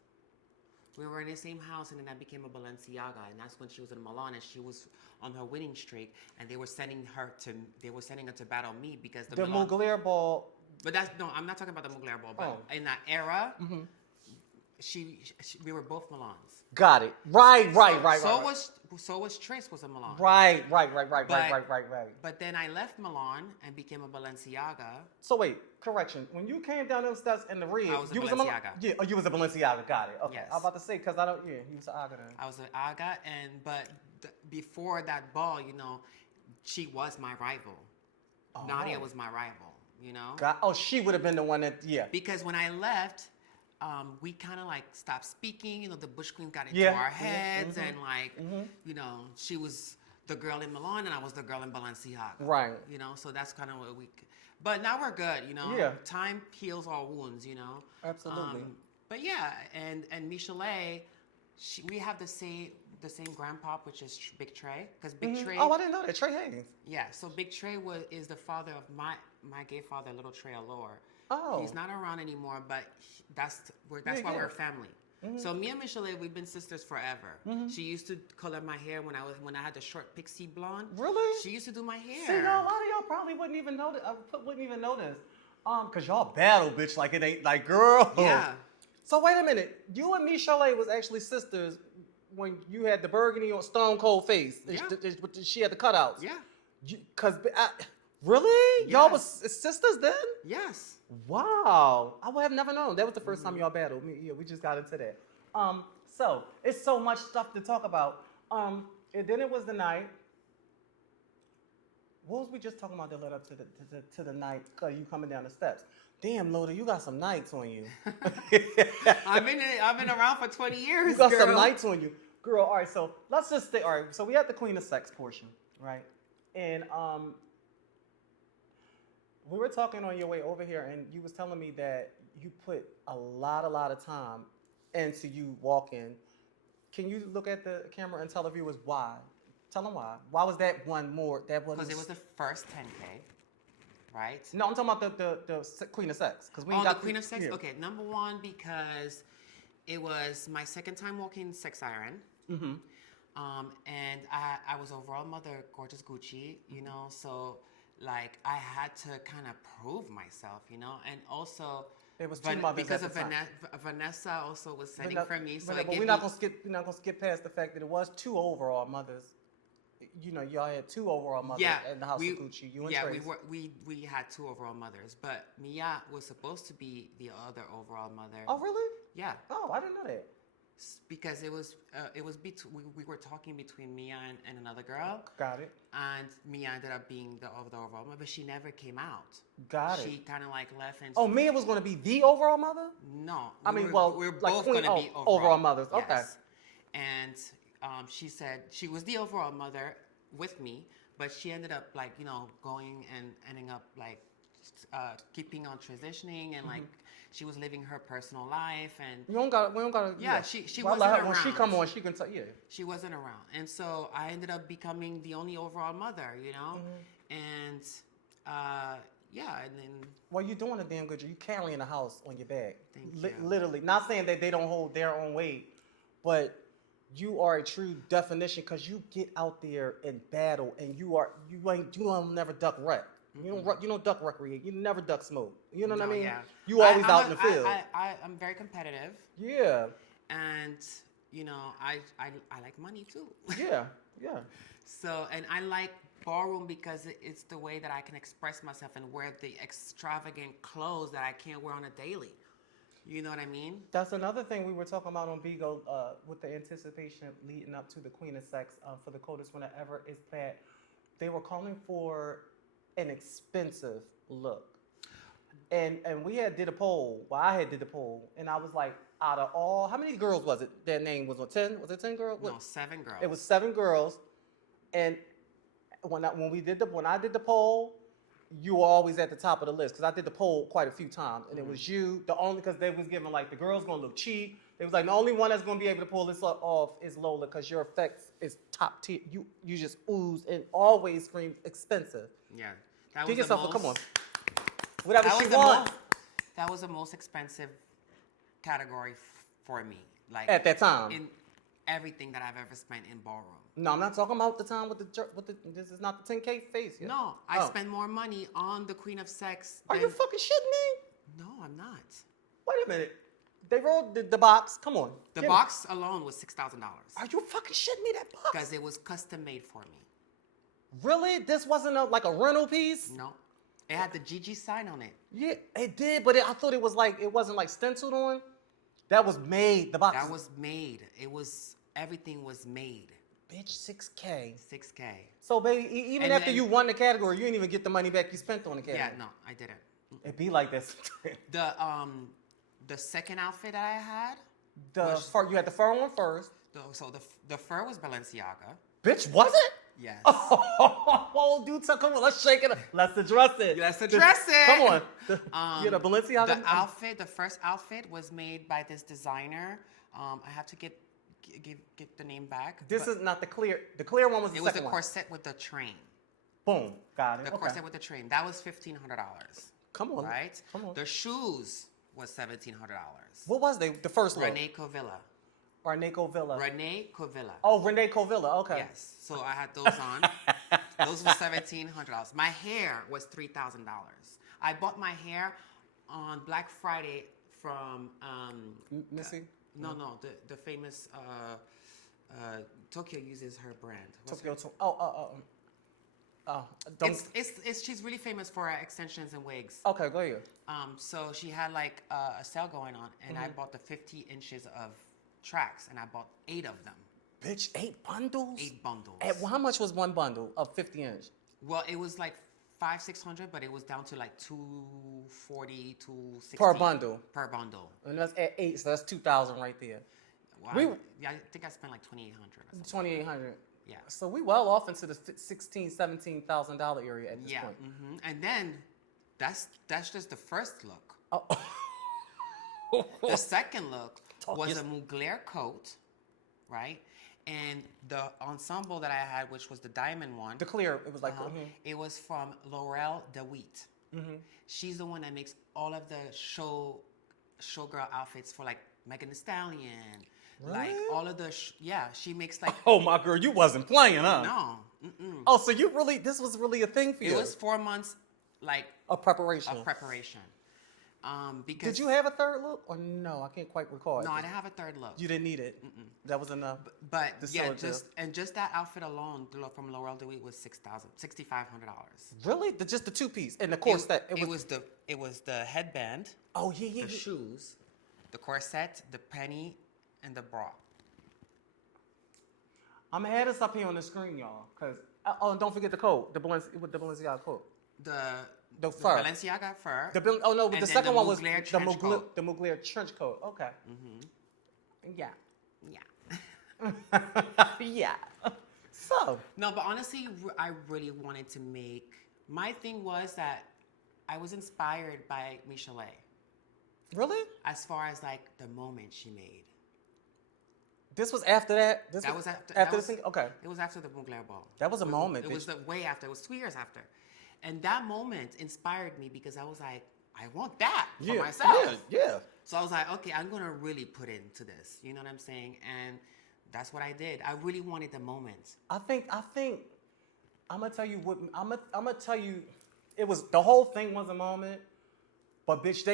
We were in the same house, and then I became a Balenciaga, and that's when she was in Milan, and she was on her winning streak, and they were sending her to battle me because the Mugler ball. But I'm not talking about the Mugler ball. But in that era, we were both Milans. Got it. Right. So was Trace was a Milan. Right. But then I left Milan and became a Balenciaga. So wait, correction. When you came down those steps in the red, I was a Balenciaga. You was a Balenciaga. Got it. Okay. Yes. I was about to say because you was an Aga then. I was an Aga, but before that ball, she was my rival. Oh. Nadia was my rival. She would have been the one that Because when I left. We kind of stopped speaking. The Bush Queens got into our heads, and she was the girl in Milan, and I was the girl in Balenciaga. Right. So that's kind of what we. But now we're good. Yeah. Time heals all wounds. Absolutely. But yeah, and Michelet, we have the same grandpa, which is Big Trey, because Big Trey. Oh, I didn't know that. Trey Haynes. Yeah. So Big Trey is the father of my gay father, Little Trey Allure. Oh. He's not around anymore, but that's why we're family. So me and Michelle, we've been sisters forever. She used to color my hair when I had the short pixie blonde. Really? She used to do my hair. See, no, a lot of y'all probably wouldn't even know that. Wouldn't even know this. Cause y'all battle, bitch, like it ain't like girl. Yeah. So wait a minute. You and Michelle was actually sisters when you had the burgundy or stone cold face. Yeah. She had the cutouts. Yeah. Really? Y'all Yes. was sisters then? Yes. Wow. I would have never known. That was the first time y'all battled. We just got into that. So it's so much stuff to talk about. And then it was the night. What was we just talking about that led up to the night? You coming down the steps. Damn, Lola, you got some nights on you. I've been around for 20 years. You got girl. some nights on you, girl. All right, so let's just stay. All right, so we had the Queen of Sex portion, right? And we were talking on your way over here, and you was telling me that you put a lot of time into you walking. Can you look at the camera and tell the viewers why? Tell them why. Why was that one more? That one Because it was the first 10K, right? No, I'm talking about the Queen of Sex. Because we Oh, got the Queen of Sex? yeah. Okay, number one, because it was my second time walking Sex Iron. And I was overall mother, gorgeous Gucci, you know, so like I had to kind of prove myself, you know, and also There was two mothers because at the time. Vanessa also was sending But for me, so but we're not gonna skip past the fact that it was two overall mothers. You know, y'all had two overall mothers in the house of Gucci. You and Trace. we had two overall mothers, but Mia was supposed to be the other overall mother. Oh, really? Yeah. Oh, I didn't know that. Because we were talking between Mia and another girl. Got it. And Mia ended up being the overall mother, but she never came out. Got it. She kind of like left and. Oh, Mia was going to be the overall mother? No. I mean, we're like both going to be overall mothers. Yes. Okay. And she said she was the overall mother with me, but she ended up like, you know, going and ending up like keeping on transitioning and like she was living her personal life and we don't gotta. yeah, she well, wasn't around. When she come on, she can tell. Yeah. She wasn't around, and so I ended up becoming the only overall mother, you know, and yeah, and then. Well, you're doing a damn good job. You carrying the house on your back. Thank you. Literally, not saying that they don't hold their own weight, but you are a true definition because you get out there and battle, and you don't never duck wreck. You don't duck recreate. You never duck smoke. You know what I mean? Yeah. You always out in the field. I'm very competitive. Yeah. And you know, I like money too. Yeah. So, and I like ballroom because it's the way that I can express myself and wear the extravagant clothes that I can't wear on a daily. You know what I mean? That's another thing we were talking about on Bigo with the anticipation leading up to the Queen of Sex for the coldest winter ever is that they were calling for an expensive look. And we did a poll. Well, I did the poll. And I was like, out of all, how many girls was it? Their name was on 10? Was it 10 girls? No, 7 girls. It was 7 girls. And when I did the poll, you were always at the top of the list because I did the poll quite a few times, and it was you. The only because they was giving like the girls gonna look cheap. They was like the only one that's gonna be able to pull this off is Lola because your effects is top tier. You just ooze and always scream expensive. Yeah, that Give was yourself the most, come on. Whatever that she was the wants. That was the most expensive category for me. Like At that time. in everything that I've ever spent in ballroom. No, I'm not talking about the time with the. This is not the 10K face yet. No, I spend more money on the Queen of Sex. Are you fucking shitting me? No, I'm not. Wait a minute. They rolled the box. Come on. The Give box alone was $6,000. Are you fucking shitting me that box? Because it was custom made for me. Really? This wasn't like a rental piece? No. It had the GG sign on it. Yeah, it did, but I thought it wasn't like stenciled on. That was made. The box. That was made. Everything was made. Bitch, 6K. 6K. So, baby, even And after then- you won the category, you didn't even get the money back you spent on the category. Yeah, no, I didn't. It be like this. The second outfit that I had, You had the fur on first. the fur was Balenciaga. Bitch, was it? Yes. Oh, dude, come on, let's shake it up. Let's address it. Let's address it. Come on. The Balenciaga. The first outfit was made by this designer. I have to get the name back. This is not the clear. The clear one was the It was second the one. corset with the train. Boom, got it. The Okay. corset with the train. That was $1,500. Come on. Right? Come on. The shoes was $1,700. What was the first look? Renee Covilla. Renee Covilla. Renee Covilla. Oh, Renee Covilla. Okay. Yes. So I had those on. Those were $1,700. My hair was $3,000. I bought my hair on Black Friday from Missy. No, the famous Tokyo uses her brand. What's Tokyo. She's really famous for extensions and wigs. Okay, go ahead. So she had like a sale going on, and I bought the 50 inches of tracks, and I bought 8 of them. Bitch, 8 bundles? 8 bundles. How much was one bundle of 50 inch? Well, it was like $500-$600, but it was down to like $240, $260 Per bundle. Per bundle. And that's at 8, so that's 2,000 right there. Well, I think I spent like $2,800. 2,800. Yeah. So we well off into the $16,000-$17,000 area at this point. And then that's just the first look. Oh. The second look was a Mugler coat, right? And the ensemble that I had, which was the diamond one. The clear, it was like... It was from Laurel DeWitt. She's the one that makes all of the showgirl outfits for like Megan Thee Stallion. Really? Like all of the... she makes like... Oh, my girl, you wasn't playing, huh? No. Oh, so this was really a thing for you? It was 4 months, like... Of preparation. Because did you have a third look or no? I can't quite recall. No, I didn't have a third look. You didn't need it. That was enough. But yeah, just that outfit alone from Laurel DeWitt was $6,500. Really? Just the 2-piece and the corset. It was the headband. Oh yeah. The shoes, the corset, the penny, and the bra. I'm gonna have this up here on the screen, y'all. And don't forget the coat, the Balenciaga coat. The fur. Balenciaga fur. The second one was the Mugler trench coat. Okay. Yeah. Yeah. So. No, but honestly, I really wanted to make. My thing was that I was inspired by Michelet. Really? As far as like the moment she made. This was after that. That was after the thing. Okay. It was after the Mugler ball. That was a moment. It was way after. It was 2 years after. And that moment inspired me because I was like, I want that for myself. Yeah. So I was like, okay, I'm going to really put into this. You know what I'm saying? And that's what I did. I really wanted the moment. I think I'm going to tell you what, I'm going to tell you, the whole thing was a moment, but bitch,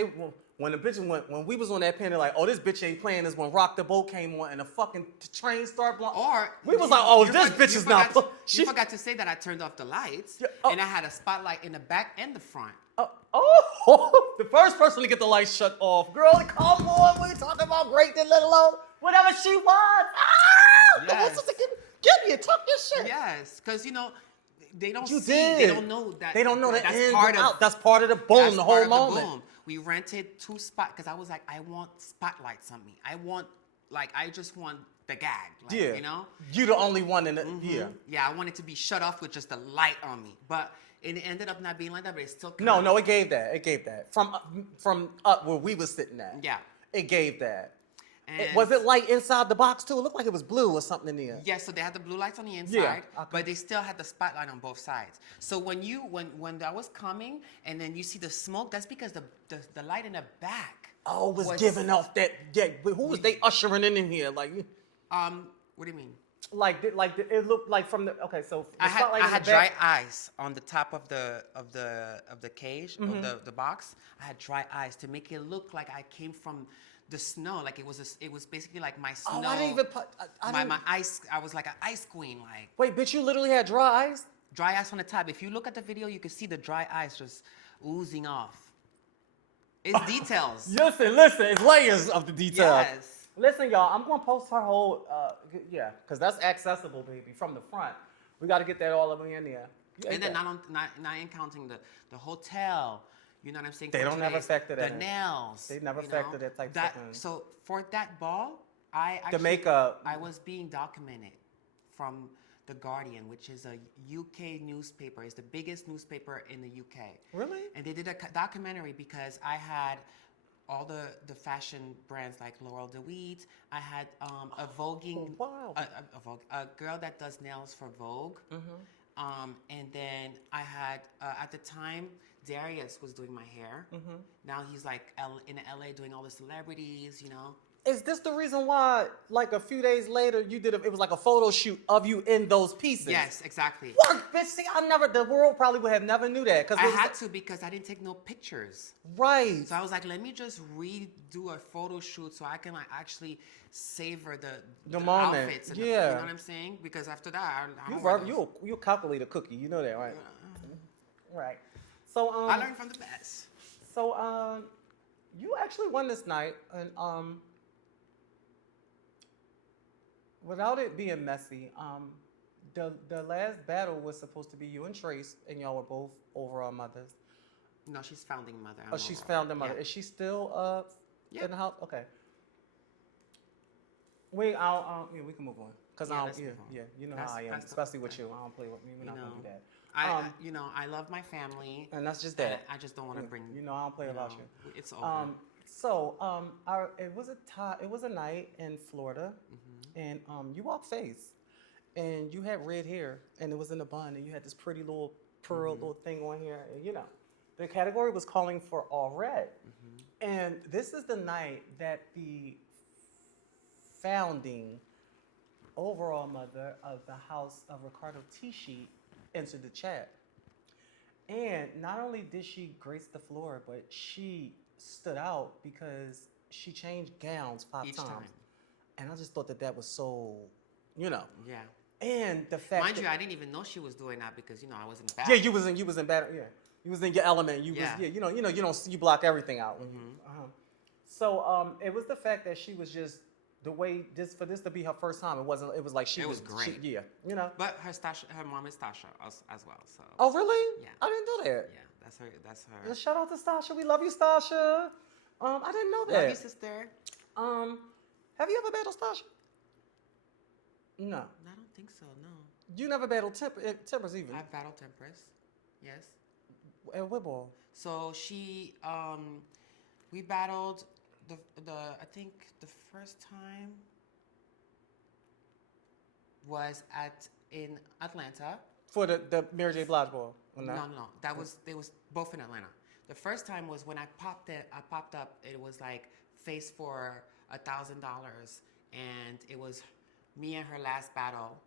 when we was on that panel, like, oh, this bitch ain't playing this when Rock the Boat came on and the fucking train started blowing. We was like, oh, this bitch is not. You forgot to say that I turned off the lights and I had a spotlight in the back and the front. The first person to get the lights shut off. Girl, come on, we talking about great and little old, whatever she was. Yes. Give me talk your shit. Yes, because they don't They don't know that. They don't know that that's part of. That's part of the boom, the whole moment. We rented 2 spots because I was like, I want spotlights on me. I just want the gag. You the only one in the, Yeah, I wanted to be shut off with just a light on me. But it ended up not being like that, but it still No, it gave that. From up where we was sitting at. Yeah. It gave that. Was it light inside the box too? It looked like it was blue or something in there. Yeah, so they had the blue lights on the inside, but they still had the spotlight on both sides. So when that was coming and then you see the smoke, that's because the light in the back. Oh, was giving off that. Yeah, who was they ushering in here? Like, what do you mean? It looked like from the. Okay, so the I had the dry ice on the top of the cage of the box. I had dry ice to make it look like I came from the snow. Like it was basically like my snow. Oh, I didn't even put. My ice. I was like an ice queen. Like. Wait, bitch! You literally had dry ice. Dry ice on the top. If you look at the video, you can see the dry ice just oozing off. It's details. Listen. It's layers of the details. Yes. Listen, y'all. I'm gonna post her whole. Because that's accessible, baby, from the front. We got to get that all over in there. And then not counting the hotel. You know what I'm saying? They don't never factor that in. The nails. They never factor that type of thing. So for that ball, the makeup. I was being documented from The Guardian, which is a UK newspaper. It's the biggest newspaper in the UK. Really? And they did a documentary because I had all the fashion brands like Laurel DeWitt. I had a voguing, a girl that does nails for Vogue. And then I had, at the time, Darius was doing my hair. Now he's like in LA doing all the celebrities, you know. Is this the reason why, like a few days later, you did it was like a photo shoot of you in those pieces? Yes, exactly. What, bitch? See, the world probably would have never knew that. I had to because I didn't take no pictures. Right. So I was like, let me just redo a photo shoot so I can like actually savor the moment. outfits. And yeah. You know what I'm saying? Because after that, I don't wear those. You'll calculate a cookie. You know that, right? Right. So I learned from the best. So you actually won this night, and without it being messy, the last battle was supposed to be you and Trace, and y'all were both overall mothers. No, she's founding mother. Oh, she's founding mother. Yeah. Is she still Yeah. in the house? Okay. We can move on because Let's move on. you know That's- how I am, that's especially with okay. you. I don't play with me. We're not gonna do that. I love my family. And that's just and that. I just don't want to bring. You know, I don't play about you. It's over. It was it was a night in Florida, and you walked face, and you had red hair, and it was in a bun, and you had this pretty little pearl little thing on here, and you know, the category was calling for all red, and this is the night that the founding overall mother of the house of Ricardo Tisci entered the chat. And not only did she grace the floor, but she stood out because she changed gowns five Each times. time. And I just thought that was so, you know. Yeah. And the fact Mind that, you, I didn't even know she was doing that because I was in the back. yeah, you was in battle. Yeah, you was in your element. You Yeah. was you block everything out. So it was the fact that she was just the way for this to be her first time. It was like she It was great. yeah, you know. But her mom is Tasha as well. So. Oh really? Yeah. I didn't know that. Yeah, that's her. Well, shout out to Stasha. We love you, Stasha. I didn't know that. Love you, sister. Have you ever battled Stasha? No. I don't think so. No. You never battled Tempers even. I've battled Tempress. Yes. At Whitball. So she, we battled I think the first time was in Atlanta. For the Mary J. Blige ball. Or No, not? they was both in Atlanta. The first time was when I popped up. It was like face for $1,000, and it was me and her last battle.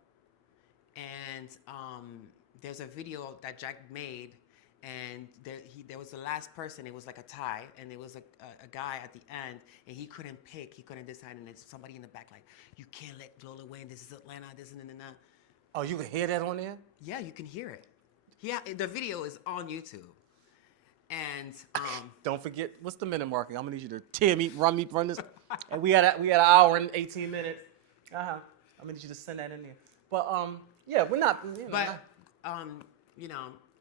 And there's a video that Jack made, and there was the last person. It was like a tie, and there was a guy at the end, and he couldn't pick. He couldn't decide, and there's somebody in the back like, you can't let Lola win. This is Atlanta. This and that. Oh, you can hear that on there? Yeah, you can hear it. Yeah, the video is on YouTube. And don't forget, what's the minute marking? I'm gonna need you to run this. And we had an hour and 18 minutes. I'm gonna need you to send that in there. But yeah, we're not.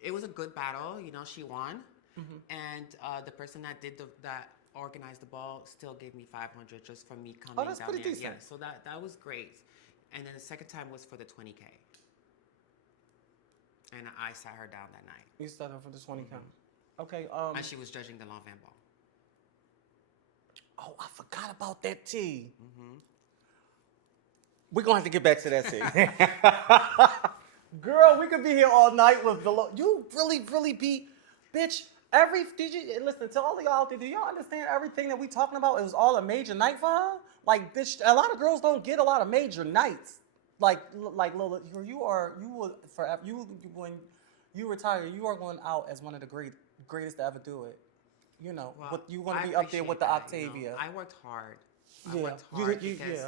It was a good battle. She won, and the person that organized the ball still gave me $500 just for me coming that's down pretty there. decent. Yeah, so that was great. And then the second time was for the $20K, and I sat her down that night. You started for the 20 count. Okay. And she was judging the long fan ball. Oh, I forgot about that tea. We're gonna have to get back to that tea. Girl, we could be here all night with you really be, bitch. Listen to all of y'all out there. Do y'all understand everything that we talking about? It was all a major night for her. Like, bitch, a lot of girls don't get a lot of major nights. Like Lola, when you retire, you are going out as one of the greatest to ever do it. Well, but you're going to be up there with the Octavia. I worked hard. I worked hard because,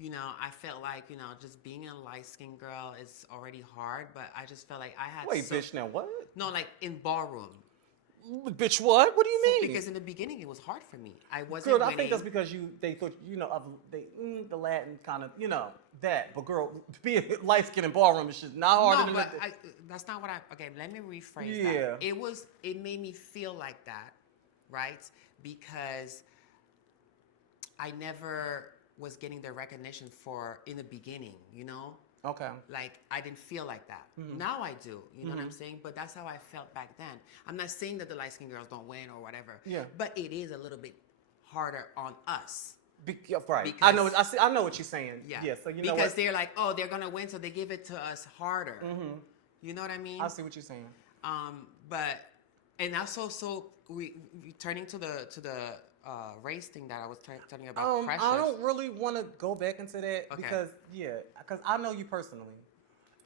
yeah. I felt like, just being a light-skinned girl is already hard, but I just felt like I had bitch, now what? No, like in ballroom. Bitch, what? What do you mean? Because in the beginning, it was hard for me. I wasn't Girl, winning. I think that's because they thought, the Latin kind of, that. But girl, being light-skinned in ballroom is just not harder than that's not what okay, let me rephrase that. It made me feel like that, right? Because I never was getting the recognition in the beginning, Okay. Like, I didn't feel like that. Now I do, you know what I'm saying? But that's how I felt back then. I'm not saying that the light-skinned girls don't win or whatever. Yeah. But it is a little bit harder on us. Right. Because, I know what you're saying. Yeah. Yeah. So because they're like, oh, they're going to win, so they give it to us harder. You know what I mean? I see what you're saying. But And also, so returning to the race thing that I was telling you about, Precious. I don't really want to go back into that Okay. because I know you personally,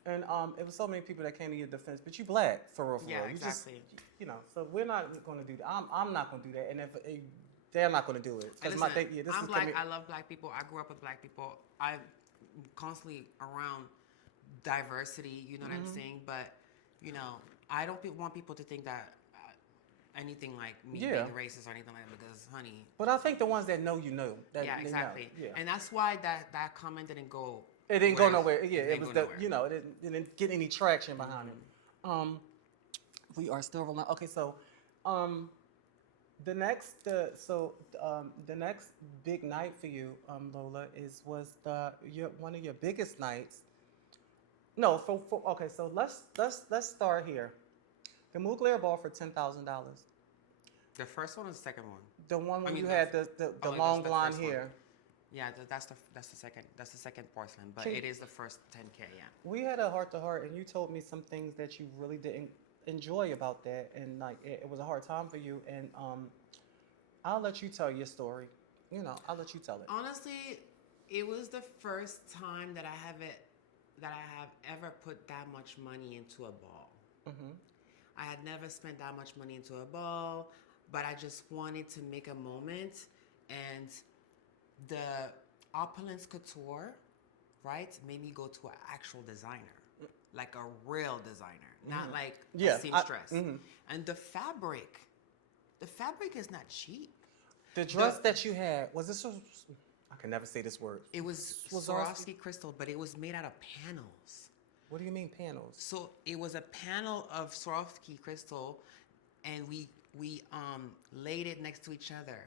and it was so many people that came to your defense, but you black for real, for Yeah, real. You exactly. just, so we're not going to do that. I'm not going to do that, and if they're not going to do it, And because listen, I'm black. I love black people. I grew up with black people. I'm constantly around diversity. You know what I'm saying? But I don't want people to think that anything like me being racist or anything like that, because, honey. But I think the ones that know you know. That Yeah, they exactly. know. Yeah. And that's why that comment didn't go. It didn't go nowhere. Yeah, it was nowhere. it didn't get any traction behind it. We are still rolling. Okay, so, the next big night for you, Lola, was one of your biggest nights. No, okay. So let's start here. The Mugler Ball for $10,000. The first one or the second one? The one when you had the long blonde hair. Yeah, that's the second porcelain, but it is the first 10K. Yeah. We had a heart to heart, and you told me some things that you really didn't enjoy about that, and like it was a hard time for you. And I'll let you tell your story. I'll let you tell it. Honestly, it was the first time that I have ever put that much money into a ball. Mm-hmm. I had never spent that much money into a ball, but I just wanted to make a moment. And the Opulence Couture, right, made me go to an actual designer, like a real designer, not like a seamstress. And the fabric is not cheap. The dress that you had, was this I can never say this word. It was Swarovski crystal, but it was made out of panels. What do you mean panels? So it was a panel of Swarovski crystal, and we laid it next to each other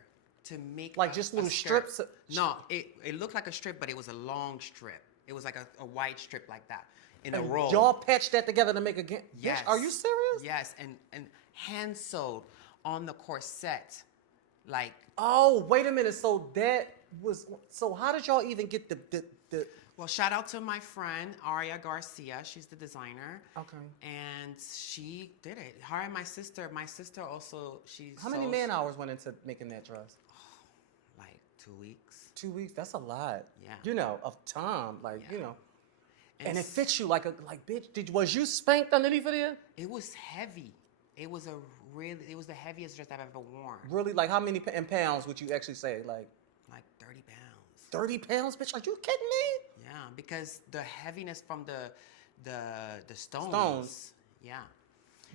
to make like just little strips. No, it looked like a strip, but it was a long strip. It was like a white strip like that in a roll. Y'all patched that together to make a yes. Bitch, are you serious? Yes, and hand sewed on the corset, like. Oh, wait a minute. So how did y'all even get the Well, shout out to my friend, Aria Garcia. She's the designer. Okay. And she did it. Her and my sister also, How many man hours went into making that dress? Like 2 weeks. 2 weeks? That's a lot. Yeah. Of time. And it fits you like bitch. Was you spanked underneath of there? It was heavy. It was the heaviest dress I've ever worn. Really? Like how many in pounds would you actually say? Like 30 pounds. 30 pounds, bitch? Are you kidding me? Yeah, because the heaviness from the stones. Yeah.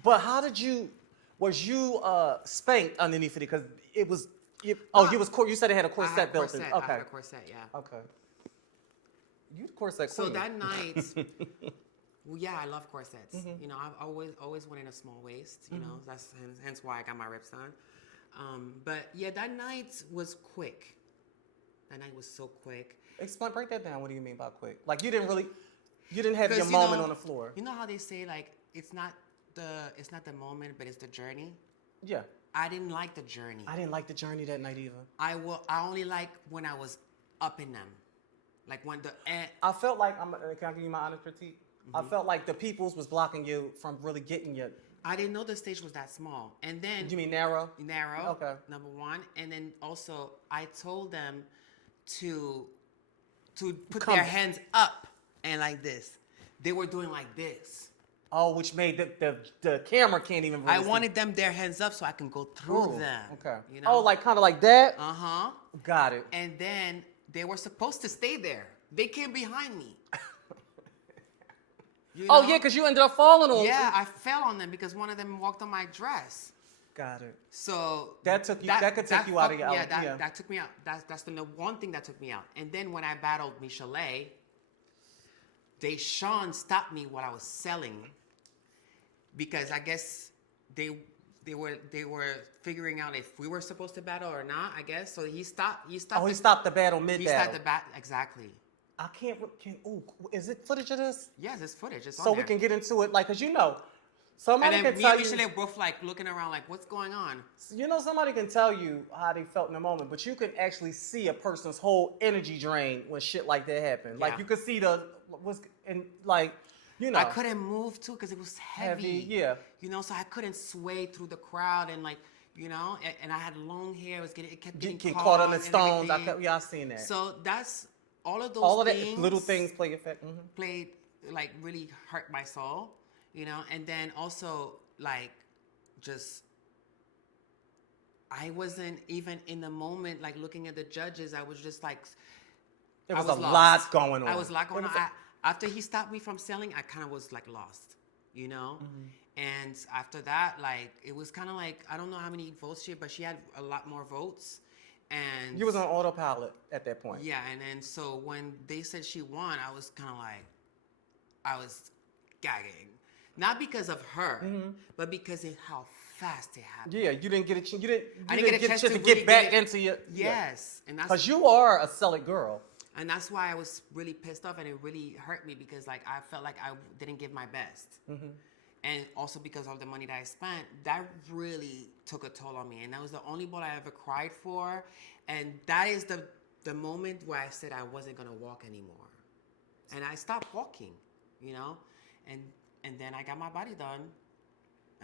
But how did was you spanked underneath it? Because it was, you said it had a corset built in. Okay. I had a corset, yeah. Okay. You the corset queen. So that night, well, yeah, I love corsets. Mm-hmm. I've always wanted a small waist, that's hence why I got my rips done. But yeah, that night was quick. That night was so quick. Break that down. What do you mean by quick? Like you didn't have your moment on the floor. You know how they say like it's not the moment, but it's the journey. Yeah. I didn't like the journey. I didn't like the journey that night either. I only like when I was up in them, like when I felt like can I give you my honest critique? Mm-hmm. I felt like the peoples was blocking you from really getting you. I didn't know the stage was that small. And then you mean narrow? Narrow. Okay. Number one, and then also I told them to put their hands up and like this. They were doing like this. Oh, which made the camera can't even really I wanted them their hands up so I can go through them. Okay. Oh, like kind of like that? Uh-huh. Got it. And then they were supposed to stay there. They came behind me. Oh, yeah, because you ended up falling on them. Yeah, I fell on them because one of them walked on my dress. Got it. So that could take you out of your element. Yeah, that took me out. That's the one thing that took me out. And then when I battled Michelet, Deshawn stopped me while I was selling because I guess they were figuring out if we were supposed to battle or not. I guess so. He stopped. He stopped the battle mid battle. He stopped the battle exactly. I can't. Is it footage of this? Yes, it's footage. It's so on there. We can get into it, like, cause somebody and then can tell you. Me and Michelet both like looking around, like, what's going on? Somebody can tell you how they felt in the moment, but you can actually see a person's whole energy drain when shit like that happens. Like you can see you know. I couldn't move too because it was heavy. Yeah. You know, so I couldn't sway through the crowd and like, you know, and I had long hair. It kept getting Caught on the and stones. everything. I seen that. So that's all of those all of things. that little things play effect. Played like really hurt my soul, you know, and then also like just I wasn't even in the moment like looking at the judges. I was just like There was, I was a lost. lot going on. I was a lot going on. After he stopped me from selling, I kind of was like lost, you know. And after that, like it was kind of like I don't know how many votes she had, but she had a lot more votes. And you was on autopilot at that point. Yeah, and then so when they said she won, I was kind of like, I was gagging, not because of her, but because of how fast it happened. Yeah, you didn't get a chance. I didn't get a chance to get really back into your. Yes, and that's because you are a selling girl. And that's why I was really pissed off, and it really hurt me because like I felt like I didn't give my best. And also because of the money that I spent, that really took a toll on me. And that was the only ball I ever cried for. And that is the moment where I said I wasn't going to walk anymore. And I stopped walking, you know? And then I got my body done.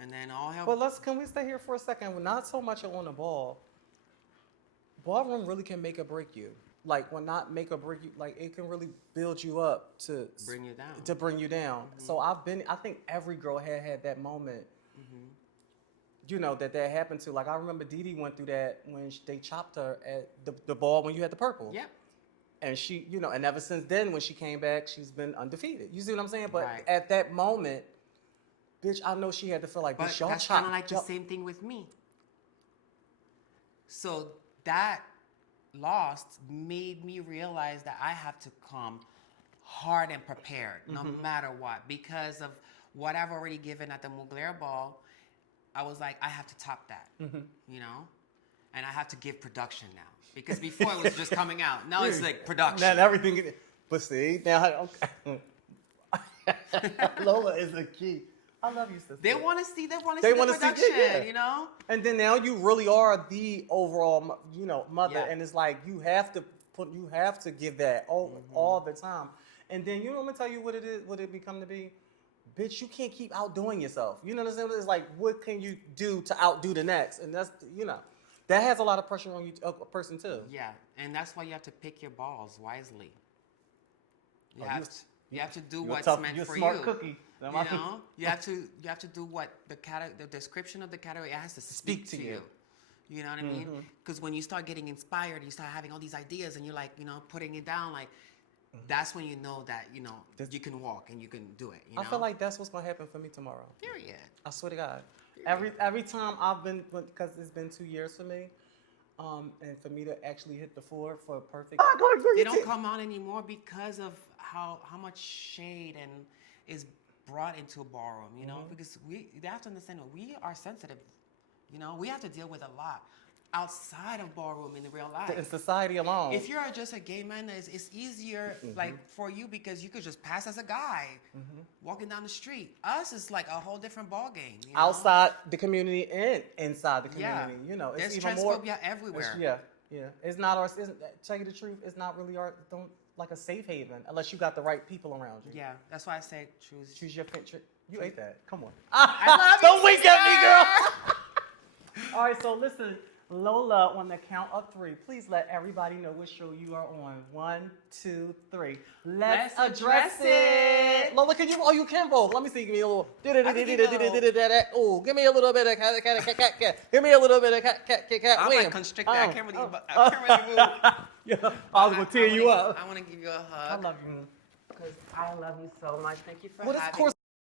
And then all hell... But can we stay here for a second? Not so much on the ball. Ballroom really can make or break you. Like, well, not make or break you, like, it can really build you up to bring you down. To bring you down. So I think every girl had that moment, you know, that happened to. Like, I remember Dee Dee went through that when they chopped her at the ball when you had the purple. Yep. And she, you know, and ever since then, when she came back, she's been undefeated. You see what I'm saying? But Right. at that moment, bitch, I know she had to feel like, But bitch, y'all that's kind of like the same thing with me. So that lost made me realize that I have to come hard and prepared no matter what, because of what I've already given at the Mugler ball. I was like, I have to top that, you know, and I have to give production now, because before it was just coming out. Now it's like production. Now everything, but see, now, okay. Lola is the key. I love you, sister. They want to see the production, you know? And then now you really are the overall, you know, mother. Yeah. And it's like, you have to give that all the time. And then, you know, I'm going to tell you what it become to be. Bitch, you can't keep outdoing yourself. You know what I'm saying? It's like, what can you do to outdo the next? And that's, you know, that has a lot of pressure on you, a person too. Yeah. And that's why you have to pick your balls wisely. You have to do what's meant for you. You're a smart cookie. You know, you have to do what the description of the category, it has to speak to you. You know what I mean? Because when you start getting inspired, you start having all these ideas, and you're like, you know, putting it down, like that's when you know that, you know, you can walk and you can do it. You know? I feel like that's what's gonna happen for me tomorrow. Period. I swear to God. Every time I've been, because it's been 2 years for me, and for me to actually hit the floor for a perfect. They don't come on anymore because of how much shade and is brought into a ballroom, you know, because they have to understand that we are sensitive, you know, we have to deal with a lot outside of ballroom in real life. In society alone. If you're just a gay man, it's easier like for you because you could just pass as a guy walking down the street. Us is like a whole different ball game. You know? Outside the community and inside the community, you know, it's there's even more. transphobia everywhere. Yeah. It's not our. Tell you the truth, it's not really our. Like a safe haven unless you got the right people around you. Yeah, that's why I say choose your fit. You ate that. Come on. I love you. Don't wink at me, girl. All right, so listen, Lola, on the count of 3, please let everybody know what show you are on. 1, 2, 3. Let's address it. Lola, can you? Oh, you can vote. Let me see. Give me a little. Oh, give me a little bit of cat. Give me a little bit of cat. I'm like constricted. I can't really move. Yeah, I was gonna tear you up. I want to give you a hug. I love you. Because I love you so much. Thank you for Well, having of course.